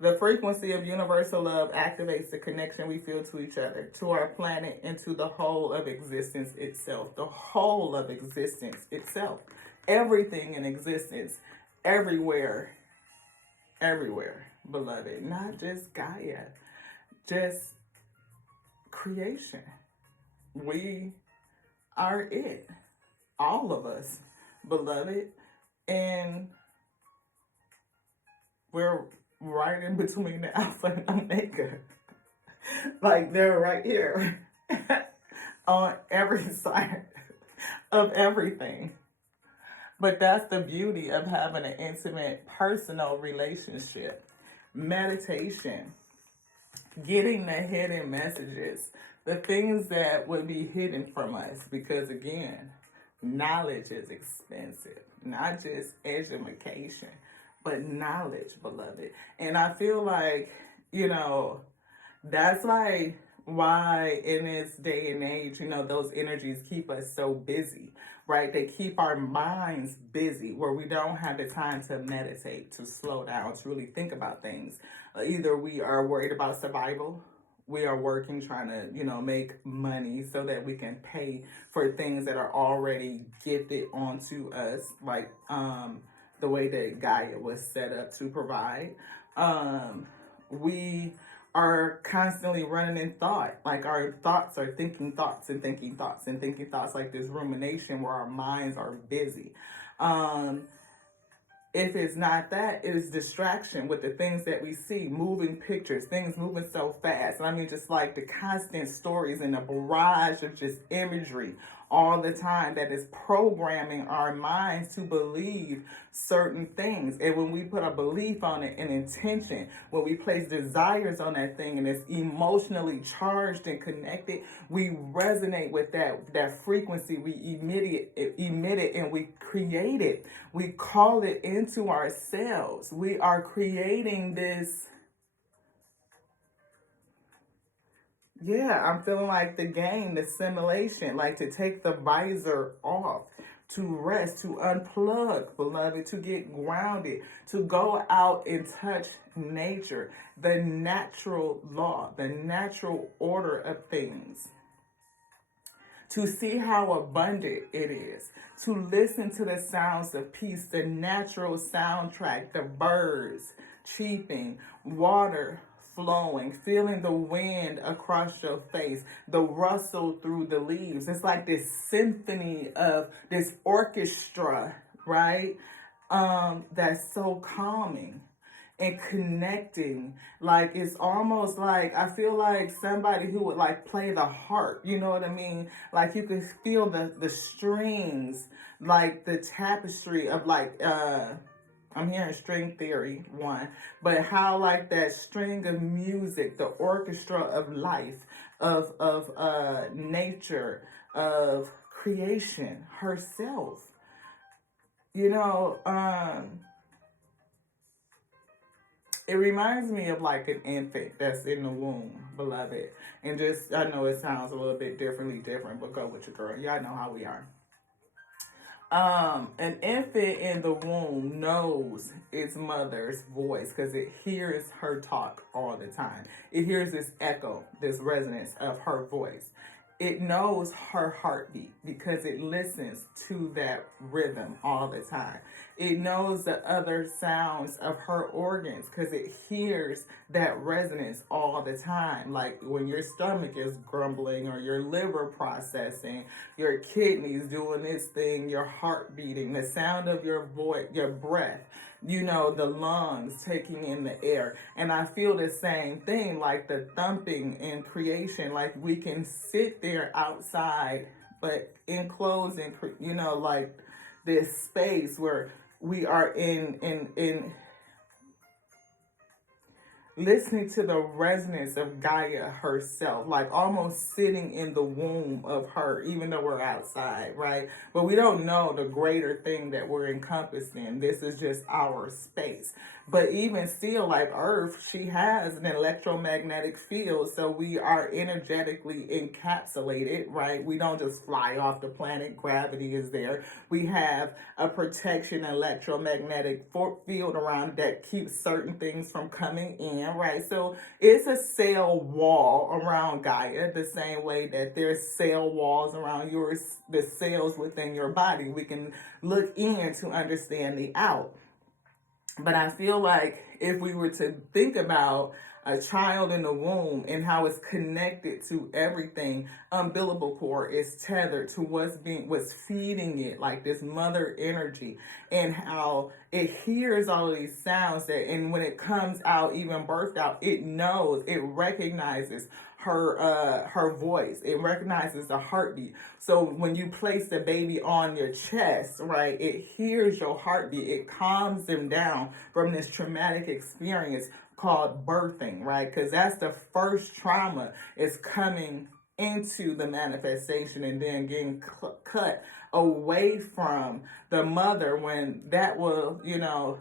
the frequency of universal love activates the connection we feel to each other, to our planet, and to the whole of existence itself. The whole of existence itself. Everything in existence. Everywhere. Everywhere, beloved. Not just Gaia. Just creation. We are it. All of us, beloved. And we're right in between the Alpha and Omega. Like, they're right here. On every side of everything. But that's the beauty of having an intimate, personal relationship. Meditation. Getting the hidden messages. The things that would be hidden from us. Because again, knowledge is expensive. Not just education, but knowledge, beloved. And I feel like, that's like why in this day and age, those energies keep us so busy, right? They keep our minds busy where we don't have the time to meditate, to slow down, to really think about things. Either we are worried about survival, we are working, trying to, make money so that we can pay for things that are already gifted onto us, like the way that Gaia was set up to provide. We are constantly running in thought. Like, our thoughts are thinking thoughts and thinking thoughts and thinking thoughts, like this rumination where our minds are busy. If it's not that, it is distraction with the things that we see, moving pictures, things moving so fast. And I mean, just like the constant stories and the barrage of just imagery all the time that is programming our minds to believe certain things. And when we put a belief on it, an intention, when we place desires on that thing and it's emotionally charged and connected, we resonate with that frequency. We emit it and we create it. We call it into ourselves. We are creating this. Yeah, I'm feeling like the game, the simulation, like to take the visor off, to rest, to unplug, beloved, to get grounded, to go out and touch nature, the natural law, the natural order of things, to see how abundant it is, to listen to the sounds of peace, the natural soundtrack, the birds chirping, water flowing, feeling the wind across your face, the rustle through the leaves. It's like this symphony of this orchestra, right? That's so calming and connecting. Like it's almost like I feel like somebody who would like play the harp, you know what I mean? Like you can feel the strings, like the tapestry of like I'm hearing string theory one, but how like that string of music, the orchestra of life, of nature, of creation herself. You know, it reminds me of like an infant that's in the womb, beloved. And just, I know it sounds a little bit different, but go with your girl. Y'all know how we are. An infant in the womb knows its mother's voice because it hears her talk all the time. It hears this echo, this resonance of her voice. It knows her heartbeat because it listens to that rhythm all the time. It knows the other sounds of her organs because it hears that resonance all the time. Like when your stomach is grumbling or your liver processing, your kidneys doing this thing, your heart beating, the sound of your voice, your breath, you know, the lungs taking in the air. And I feel the same thing, like the thumping in creation. Like we can sit there outside, but enclosed in, you know, like this space where we are in listening to the resonance of Gaia herself, like almost sitting in the womb of her, even though we're outside, right? But we don't know the greater thing that we're encompassed in. This is just our space. But even still, like Earth, she has an electromagnetic field, so we are energetically encapsulated, right? We don't just fly off the planet. Gravity is there. We have a protection electromagnetic field around that keeps certain things from coming in, right? So it's a cell wall around Gaia, the same way that there's cell walls around the cells within your body. We can look in to understand the out. But I feel like if we were to think about a child in the womb and how it's connected to everything, umbilical cord is tethered to what's feeding it, like this mother energy, and how it hears all of these sounds that, and when it comes out, even birthed out, it knows, it recognizes her voice. It recognizes the heartbeat. So when you place the baby on your chest, right, it hears your heartbeat. It calms them down from this traumatic experience called birthing, right? Because that's the first trauma is coming into the manifestation and then getting cut away from the mother when that will, you know,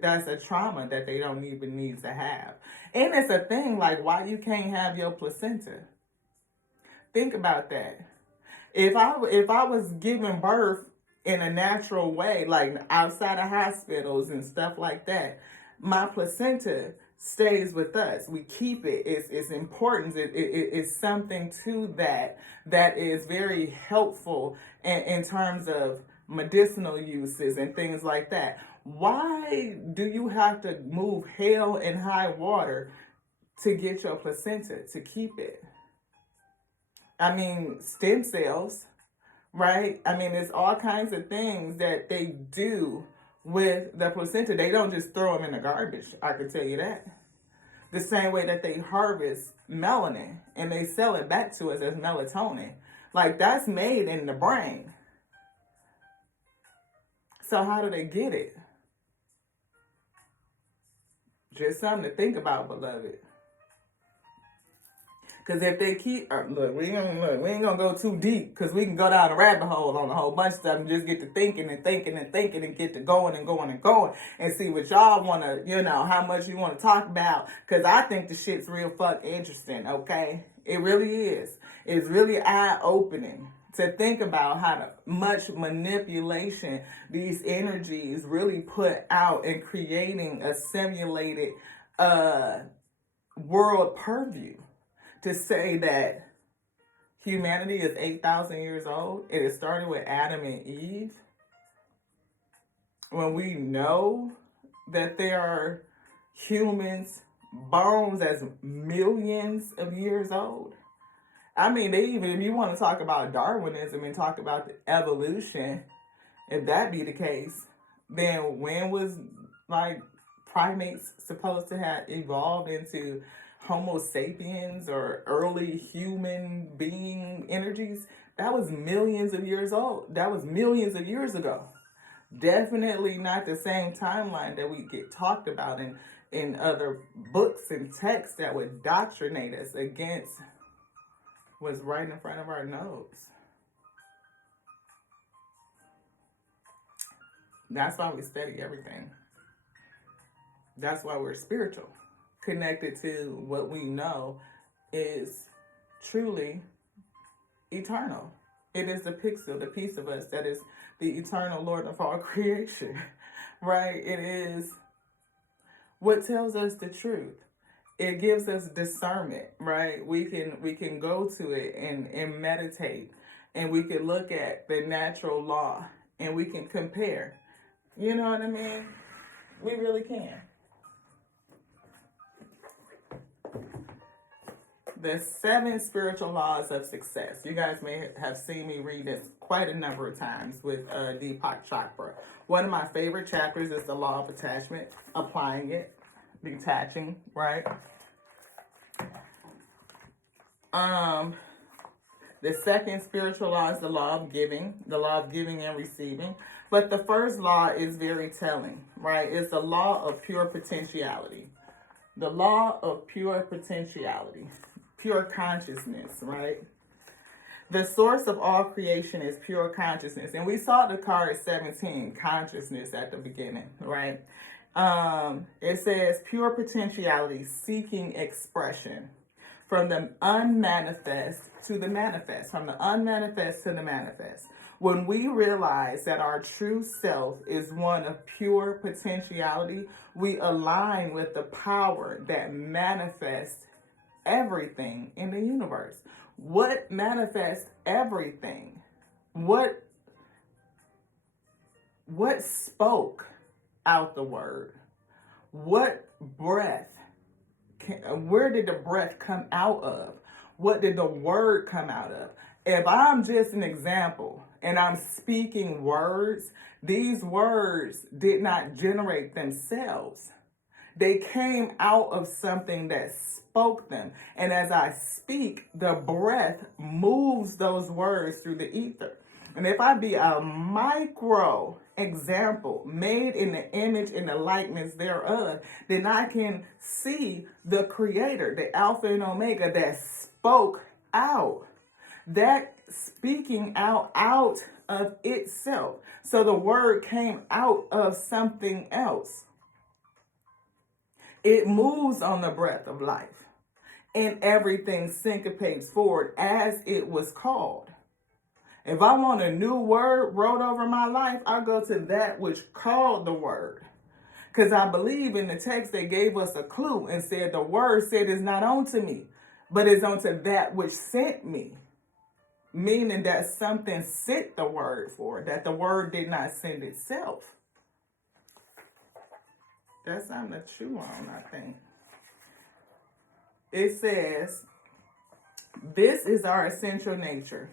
that's a trauma that they don't even need to have. And it's a thing like why you can't have your placenta. Think about that. If I was giving birth in a natural way, like outside of hospitals and stuff like that, my placenta stays with us. We keep it. It's important. It's something to that is very helpful in terms of medicinal uses and things like that. Why do you have to move hell and high water to get your placenta, to keep it? I mean, stem cells, right? I mean, there's all kinds of things that they do with the placenta. They don't just throw them in the garbage, I can tell you that. The same way that they harvest melanin and they sell it back to us as melatonin. Like, that's made in the brain. So how do they get it? Just something to think about, beloved. Because if they keep, we ain't gonna go too deep because we can go down a rabbit hole on a whole bunch of stuff and just get to thinking and get to going and see what y'all want to, you know, how much you want to talk about. Because I think the shit's real fuck interesting, okay? It really is. It's really eye-opening to think about how much manipulation these energies really put out in creating a simulated world purview. To say that humanity is 8,000 years old, it started with Adam and Eve, when we know that there are humans bones that's millions of years old. I mean, they even, if you want to talk about Darwinism and talk about the evolution, if that be the case, then when was like primates supposed to have evolved into Homo sapiens or early human being energies? That was millions of years old. That was millions of years ago. Definitely not the same timeline that we get talked about in other books and texts that would doctrinate us against what's right in front of our nose. That's why we study everything. That's why we're spiritual, connected to what we know is truly eternal. It is the pixel, the piece of us that is the eternal Lord of all creation, right? It is what tells us the truth. It gives us discernment, right? We can go to it and meditate, and we can look at the natural law and we can compare. You know what I mean? We really can. The 7 spiritual laws of success. You guys may have seen me read this quite a number of times with Deepak Chopra. One of my favorite chapters is the law of attachment, applying it, detaching, right? The second spiritual law is the law of giving and receiving. But the first law is very telling, right? It's the law of pure potentiality. The law of pure potentiality, pure consciousness, right? The source of all creation is pure consciousness. And we saw the card 17, consciousness, at the beginning, right? It says pure potentiality seeking expression. From the unmanifest to the manifest. From the unmanifest to the manifest. When we realize that our true self is one of pure potentiality, we align with the power that manifests everything in the universe. What manifests everything? What spoke out the word? What breath? Where did the breath come out of? What did the word come out of? If I'm just an example and I'm speaking words, these words did not generate themselves. They came out of something that spoke them. And as I speak, the breath moves those words through the ether. And if I be a micro example made in the image and the likeness thereof, then I can see the creator, the Alpha and Omega that spoke out. That speaking out of itself. So the word came out of something else. It moves on the breath of life. And everything syncopates forward as it was called. If I want a new word wrote over my life, I go to that which called the word. Because I believe in the text they gave us a clue and said the word said it's not unto me, but it's unto that which sent me. Meaning that something sent the word for it, that the word did not send itself. That's something to chew on, I think. It says, this is our essential nature.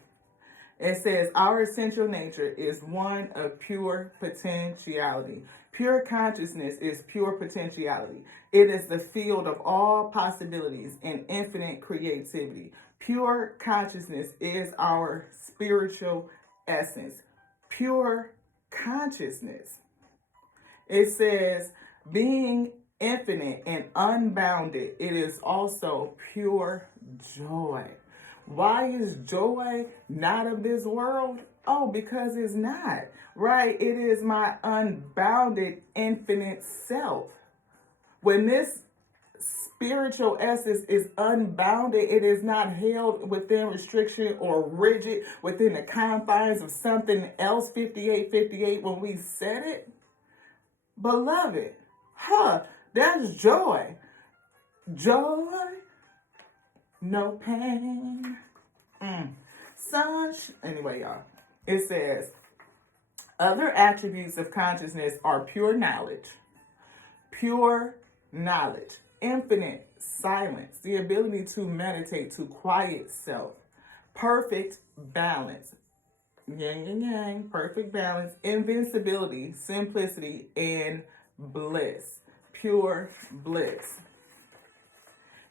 It says, our essential nature is one of pure potentiality. Pure consciousness is pure potentiality. It is the field of all possibilities and infinite creativity. Pure consciousness is our spiritual essence. Pure consciousness. It says, being infinite and unbounded, it is also pure joy. Why is joy not of this world? Oh, because it's not, right? It is my unbounded infinite self. When this spiritual essence is unbounded, it is not held within restriction or rigid within the confines of something else, 5858 when we said it. Beloved, that's joy. Joy, no pain. Anyway, y'all, it says, other attributes of consciousness are pure knowledge, infinite silence, the ability to meditate, to quiet self, perfect balance, yin and yang, perfect balance, invincibility, simplicity, and bliss, pure bliss.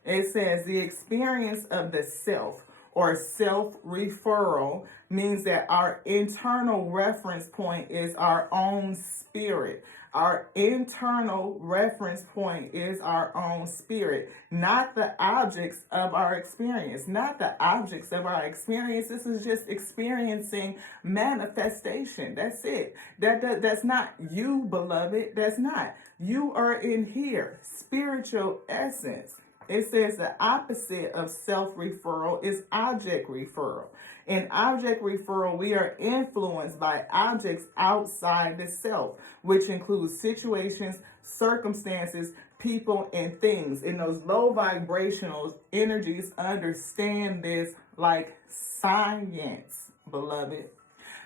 It says the experience of the self or self-referral means that our internal reference point is our own spirit. Our internal reference point is our own spirit, not the objects of our experience. Not the objects of our experience. This is just experiencing manifestation. That's it. That's not you, beloved. That's not. You are in here. Spiritual essence. It says the opposite of self-referral is object referral. In object referral, we are influenced by objects outside the self, which includes situations, circumstances, people, and things. And those low vibrational energies understand this like science, beloved.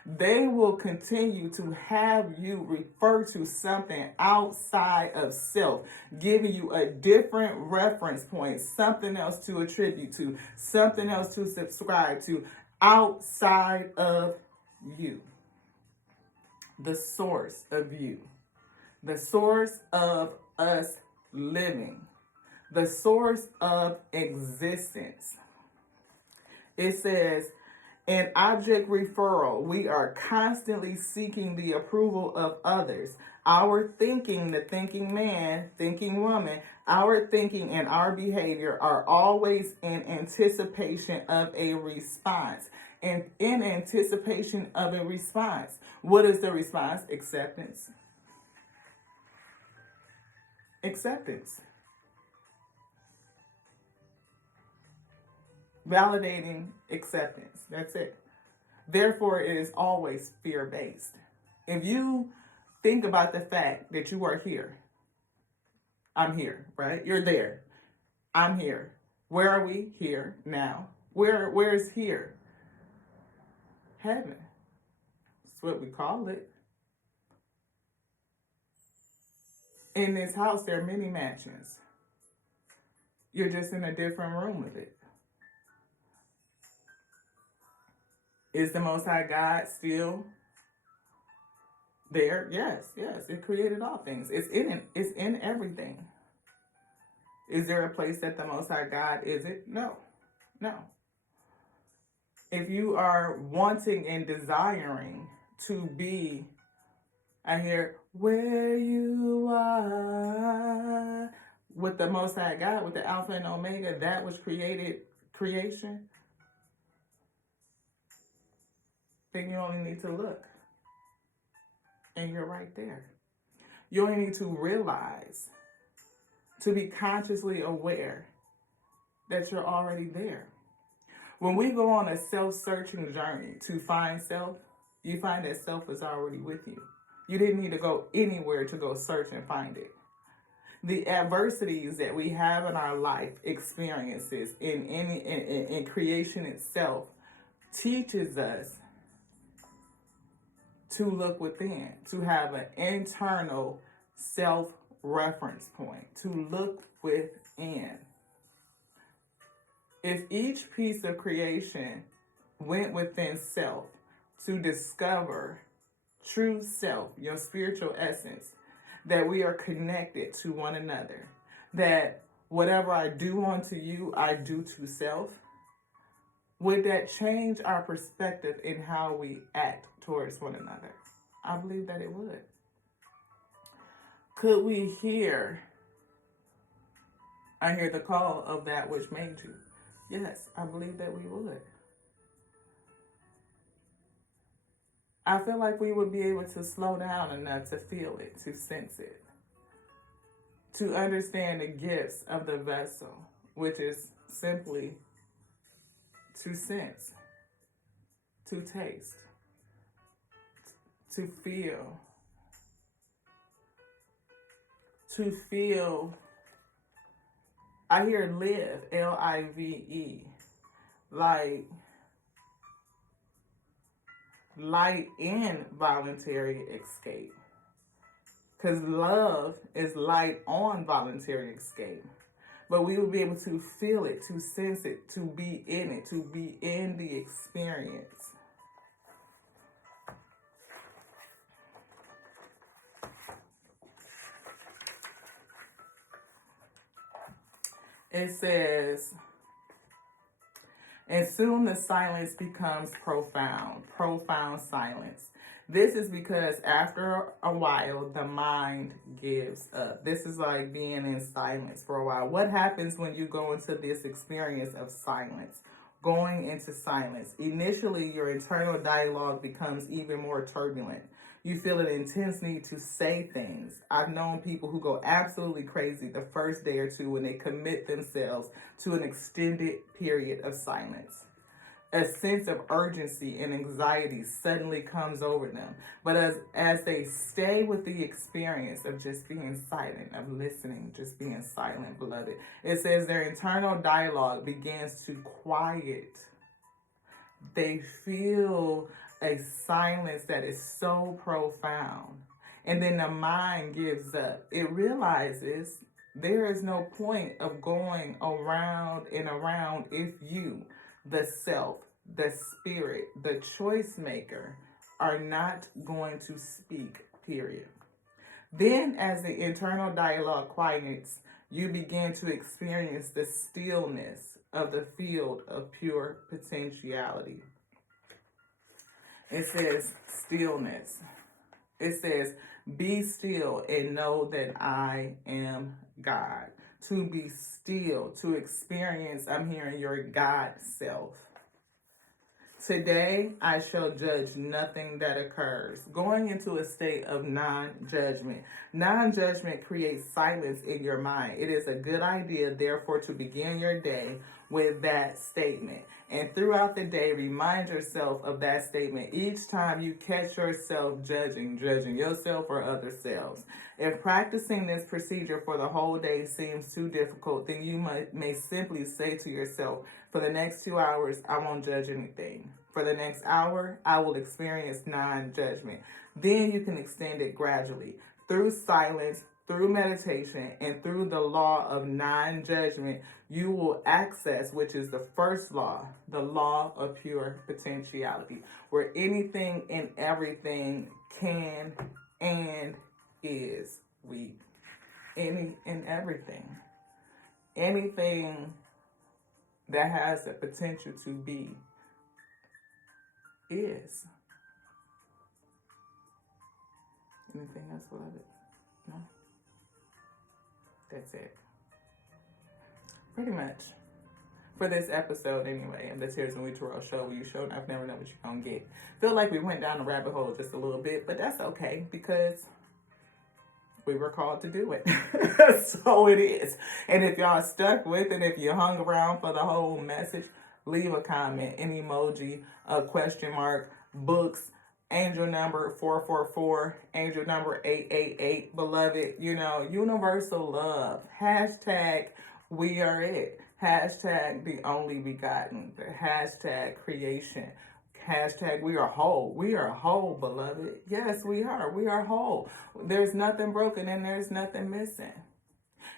They will continue to have you refer to something outside of self, giving you a different reference point, something else to attribute to, something else to subscribe to, outside of you. The source of you. The source of us living. The source of existence. It says, in object referral, we are constantly seeking the approval of others. Our thinking, the thinking man, thinking woman, our thinking and our behavior are always in anticipation of a response. And in anticipation of a response. What is the response? Acceptance. Acceptance. Validating acceptance. That's it. Therefore, it is always fear-based. If you think about the fact that you are here, I'm here, right? You're there. I'm here. Where are we? Here, now. Where is here? Heaven. That's what we call it. In this house, there are many mansions. You're just in a different room with it. Is the Most High God still there? Yes. It created all things. It's in everything. Is there a place that the Most High God isn't? No. If you are wanting and desiring to be, I hear, where you are, with the Most High God, with the Alpha and Omega, that which created creation, then you only need to look. And you're right there. You only need to realize, to be consciously aware that you're already there. When we go on a self-searching journey to find self, you find that self is already with you. You didn't need to go anywhere to go search and find it. The adversities that we have in our life, experiences, in creation itself, teaches us to look within, to have an internal self-reference point, to look within. If each piece of creation went within self to discover true self, your spiritual essence, that we are connected to one another, that whatever I do unto you, I do to self, would that change our perspective in how we act towards one another? I believe that it would. Could we hear, I hear the call of that which made you? Yes, I believe that we would. I feel like we would be able to slow down enough to feel it, to sense it, to understand the gifts of the vessel, which is simply to sense, to taste, to feel, I hear live, L-I-V-E, like light in voluntary escape. Because love is light on voluntary escape. but we will be able to feel it, to sense it, to be in it, to be in the experience. It says, and soon the silence becomes profound, profound silence. This is because after a while, the mind gives up. This is like being in silence for a while. What happens when you go into this experience of silence? Going into silence. Initially, your internal dialogue becomes even more turbulent. You feel an intense need to say things. I've known people who go absolutely crazy the first day or two when they commit themselves to an extended period of silence. A sense of urgency and anxiety suddenly comes over them. But as they stay with the experience of just being silent, of listening, just being silent, beloved, it says their internal dialogue begins to quiet. They feel a silence that is so profound. And then the mind gives up. It realizes there is no point of going around and around if you, the self, the spirit, the choice maker, are not going to speak, period. Then, as the internal dialogue quiets, you begin to experience the stillness of the field of pure potentiality. It says stillness. It says, be still and know that I am God. To be still, to experience, I'm hearing your God self. Today, I shall judge nothing that occurs. Going into a state of non-judgment. Non-judgment creates silence in your mind. It is a good idea, therefore, to begin your day with that statement. And throughout the day, remind yourself of that statement each time you catch yourself judging yourself or other selves. If practicing this procedure for the whole day seems too difficult, then you may simply say to yourself, for the next 2 hours, I won't judge anything. For the next hour, I will experience non-judgment. Then you can extend it gradually through silence, through meditation, and through the law of non-judgment. You will access, which is the first law, the law of pure potentiality, where anything and everything can and is we. Any and everything. Anything that has the potential to be is. Anything else, beloved? No? That's it. Pretty much. For this episode, anyway, of the Tears and We Tarot show, where you show enough, never know what you're going to get. Feel like we went down the rabbit hole just a little bit, but that's okay, because we were called to do it. So it is. And if y'all stuck with it, if you hung around for the whole message, leave a comment, an emoji, a question mark, books, angel number 444, angel number 888, beloved, universal love. Hashtag we are it. Hashtag the only begotten. Hashtag creation. Hashtag we are whole. We are whole, beloved. Yes, we are. We are whole. There's nothing broken and there's nothing missing.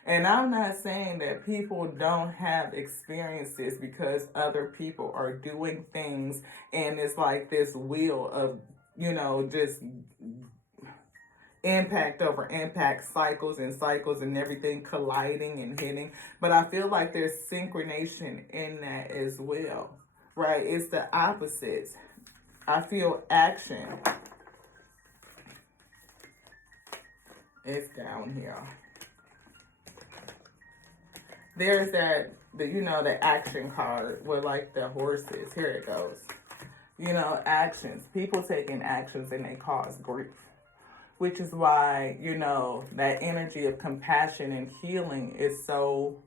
And I'm not saying that people don't have experiences because other people are doing things and it's like this wheel of, just impact over impact, cycles and everything colliding and hitting. But I feel like there's synchronization in that as well, right? It's the opposites. I feel action. It's down here. There's the action card with like the horses. Here it goes. Actions. People taking actions and they cause grief. Which is why, that energy of compassion and healing is so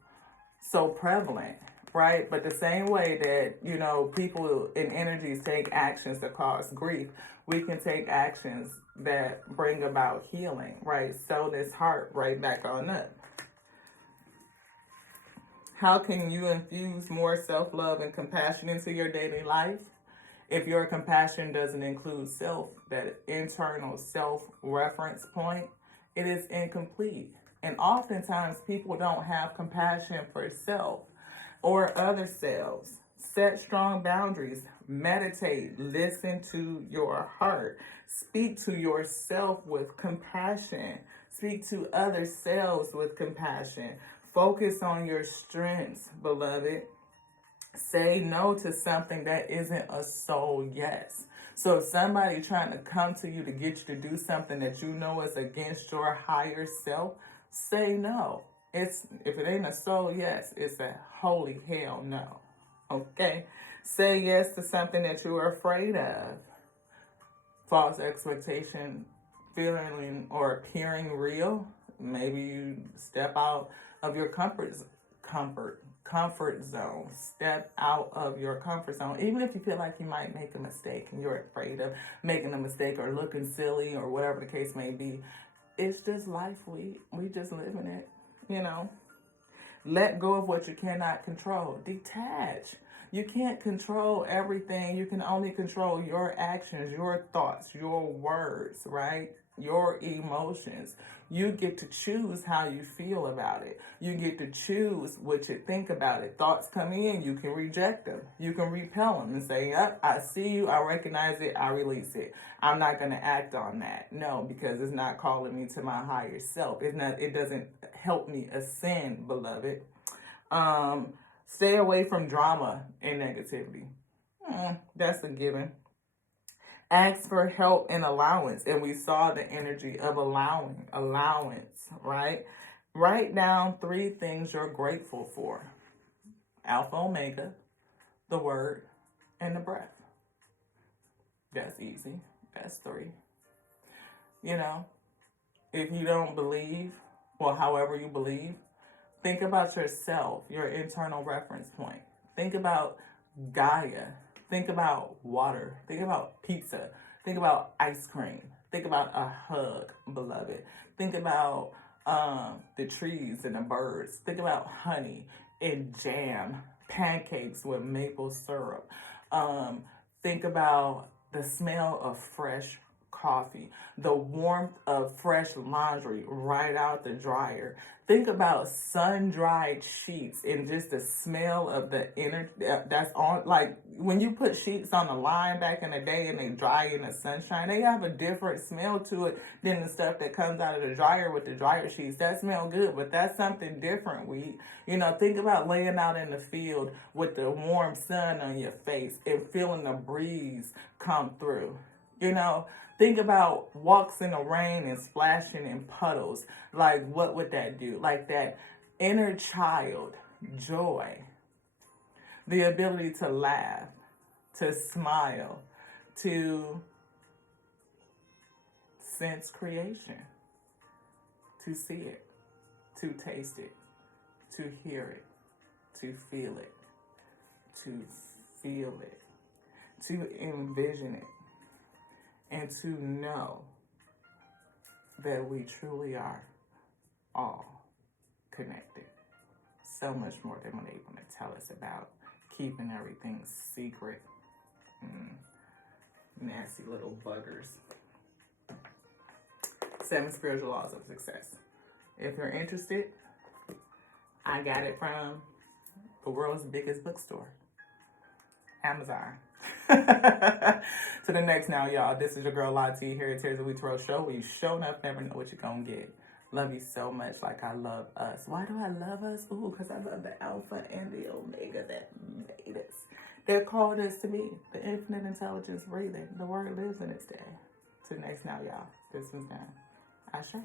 prevalent, right? But the same way that, people and energies take actions that cause grief, we can take actions that bring about healing, right? Sew this heart right back on up. How can you infuse more self-love and compassion into your daily life? If your compassion doesn't include self, that internal self-reference point, it is incomplete. And oftentimes people don't have compassion for self or other selves. Set strong boundaries. Meditate. Listen to your heart. Speak to yourself with compassion. Speak to other selves with compassion. Focus on your strengths, beloved. Say no to something that isn't a soul yes. So if somebody trying to come to you to get you to do something that you know is against your higher self, say no. If it ain't a soul yes, it's a holy hell no. Okay? Say yes to something that you are afraid of. False expectation feeling or appearing real. Maybe you step out of your comfort zone. Step out of your comfort zone. Even if you feel like you might make a mistake and you're afraid of making a mistake or looking silly or whatever the case may be. It's just life. We just live in it, you know. Let go of what you cannot control. Detach. You can't control everything. You can only control your actions, your thoughts, your words, right? Your emotions. You get to choose how you feel about it. You get to choose what you think about it. Thoughts come in, you can reject them. You can repel them and say, yep, I see you, I recognize it, I release it. I'm not going to act on that. No, because it's not calling me to my higher self. It doesn't help me ascend, beloved. Stay away from drama and negativity. That's a given. Ask for help and allowance. And we saw the energy of allowance, right? Write down 3 things you're grateful for. Alpha Omega, the word, and the breath. That's easy. That's 3. You know, if you don't believe, well, however you believe, think about yourself, your internal reference point. Think about Gaia. Think about water. Think about pizza. Think about ice cream. Think about a hug, beloved. Think about the trees and the birds. Think about honey and jam, pancakes with maple syrup. Think about the smell of fresh coffee, the warmth of fresh laundry right out the dryer. Think about sun-dried sheets and just the smell of the inner that's on. Like when you put sheets on the line back in the day and they dry in the sunshine, they have a different smell to it than the stuff that comes out of the dryer with the dryer sheets. That smell good, but that's something different. Think about laying out in the field with the warm sun on your face and feeling the breeze come through. Think about walks in the rain and splashing in puddles. Like, what would that do? Like that inner child joy, the ability to laugh, to smile, to sense creation, to see it, to taste it, to hear it, to feel it, to feel it, to envision it. And to know that we truly are all connected. So much more than what they want to tell us about keeping everything secret. Nasty little buggers. 7 spiritual laws of success. If you're interested, I got it from the world's biggest bookstore, Amazon. To the next now, y'all. This is your girl Lati here at Tears of We Throw Show, where you show enough never know what you're gonna get. Love you so much like I love us. Why do I love us? Because I love the Alpha and the Omega that made us. They're called us to be the infinite intelligence breathing. The word lives in its day. To the next now, y'all. This one's done. Ashe.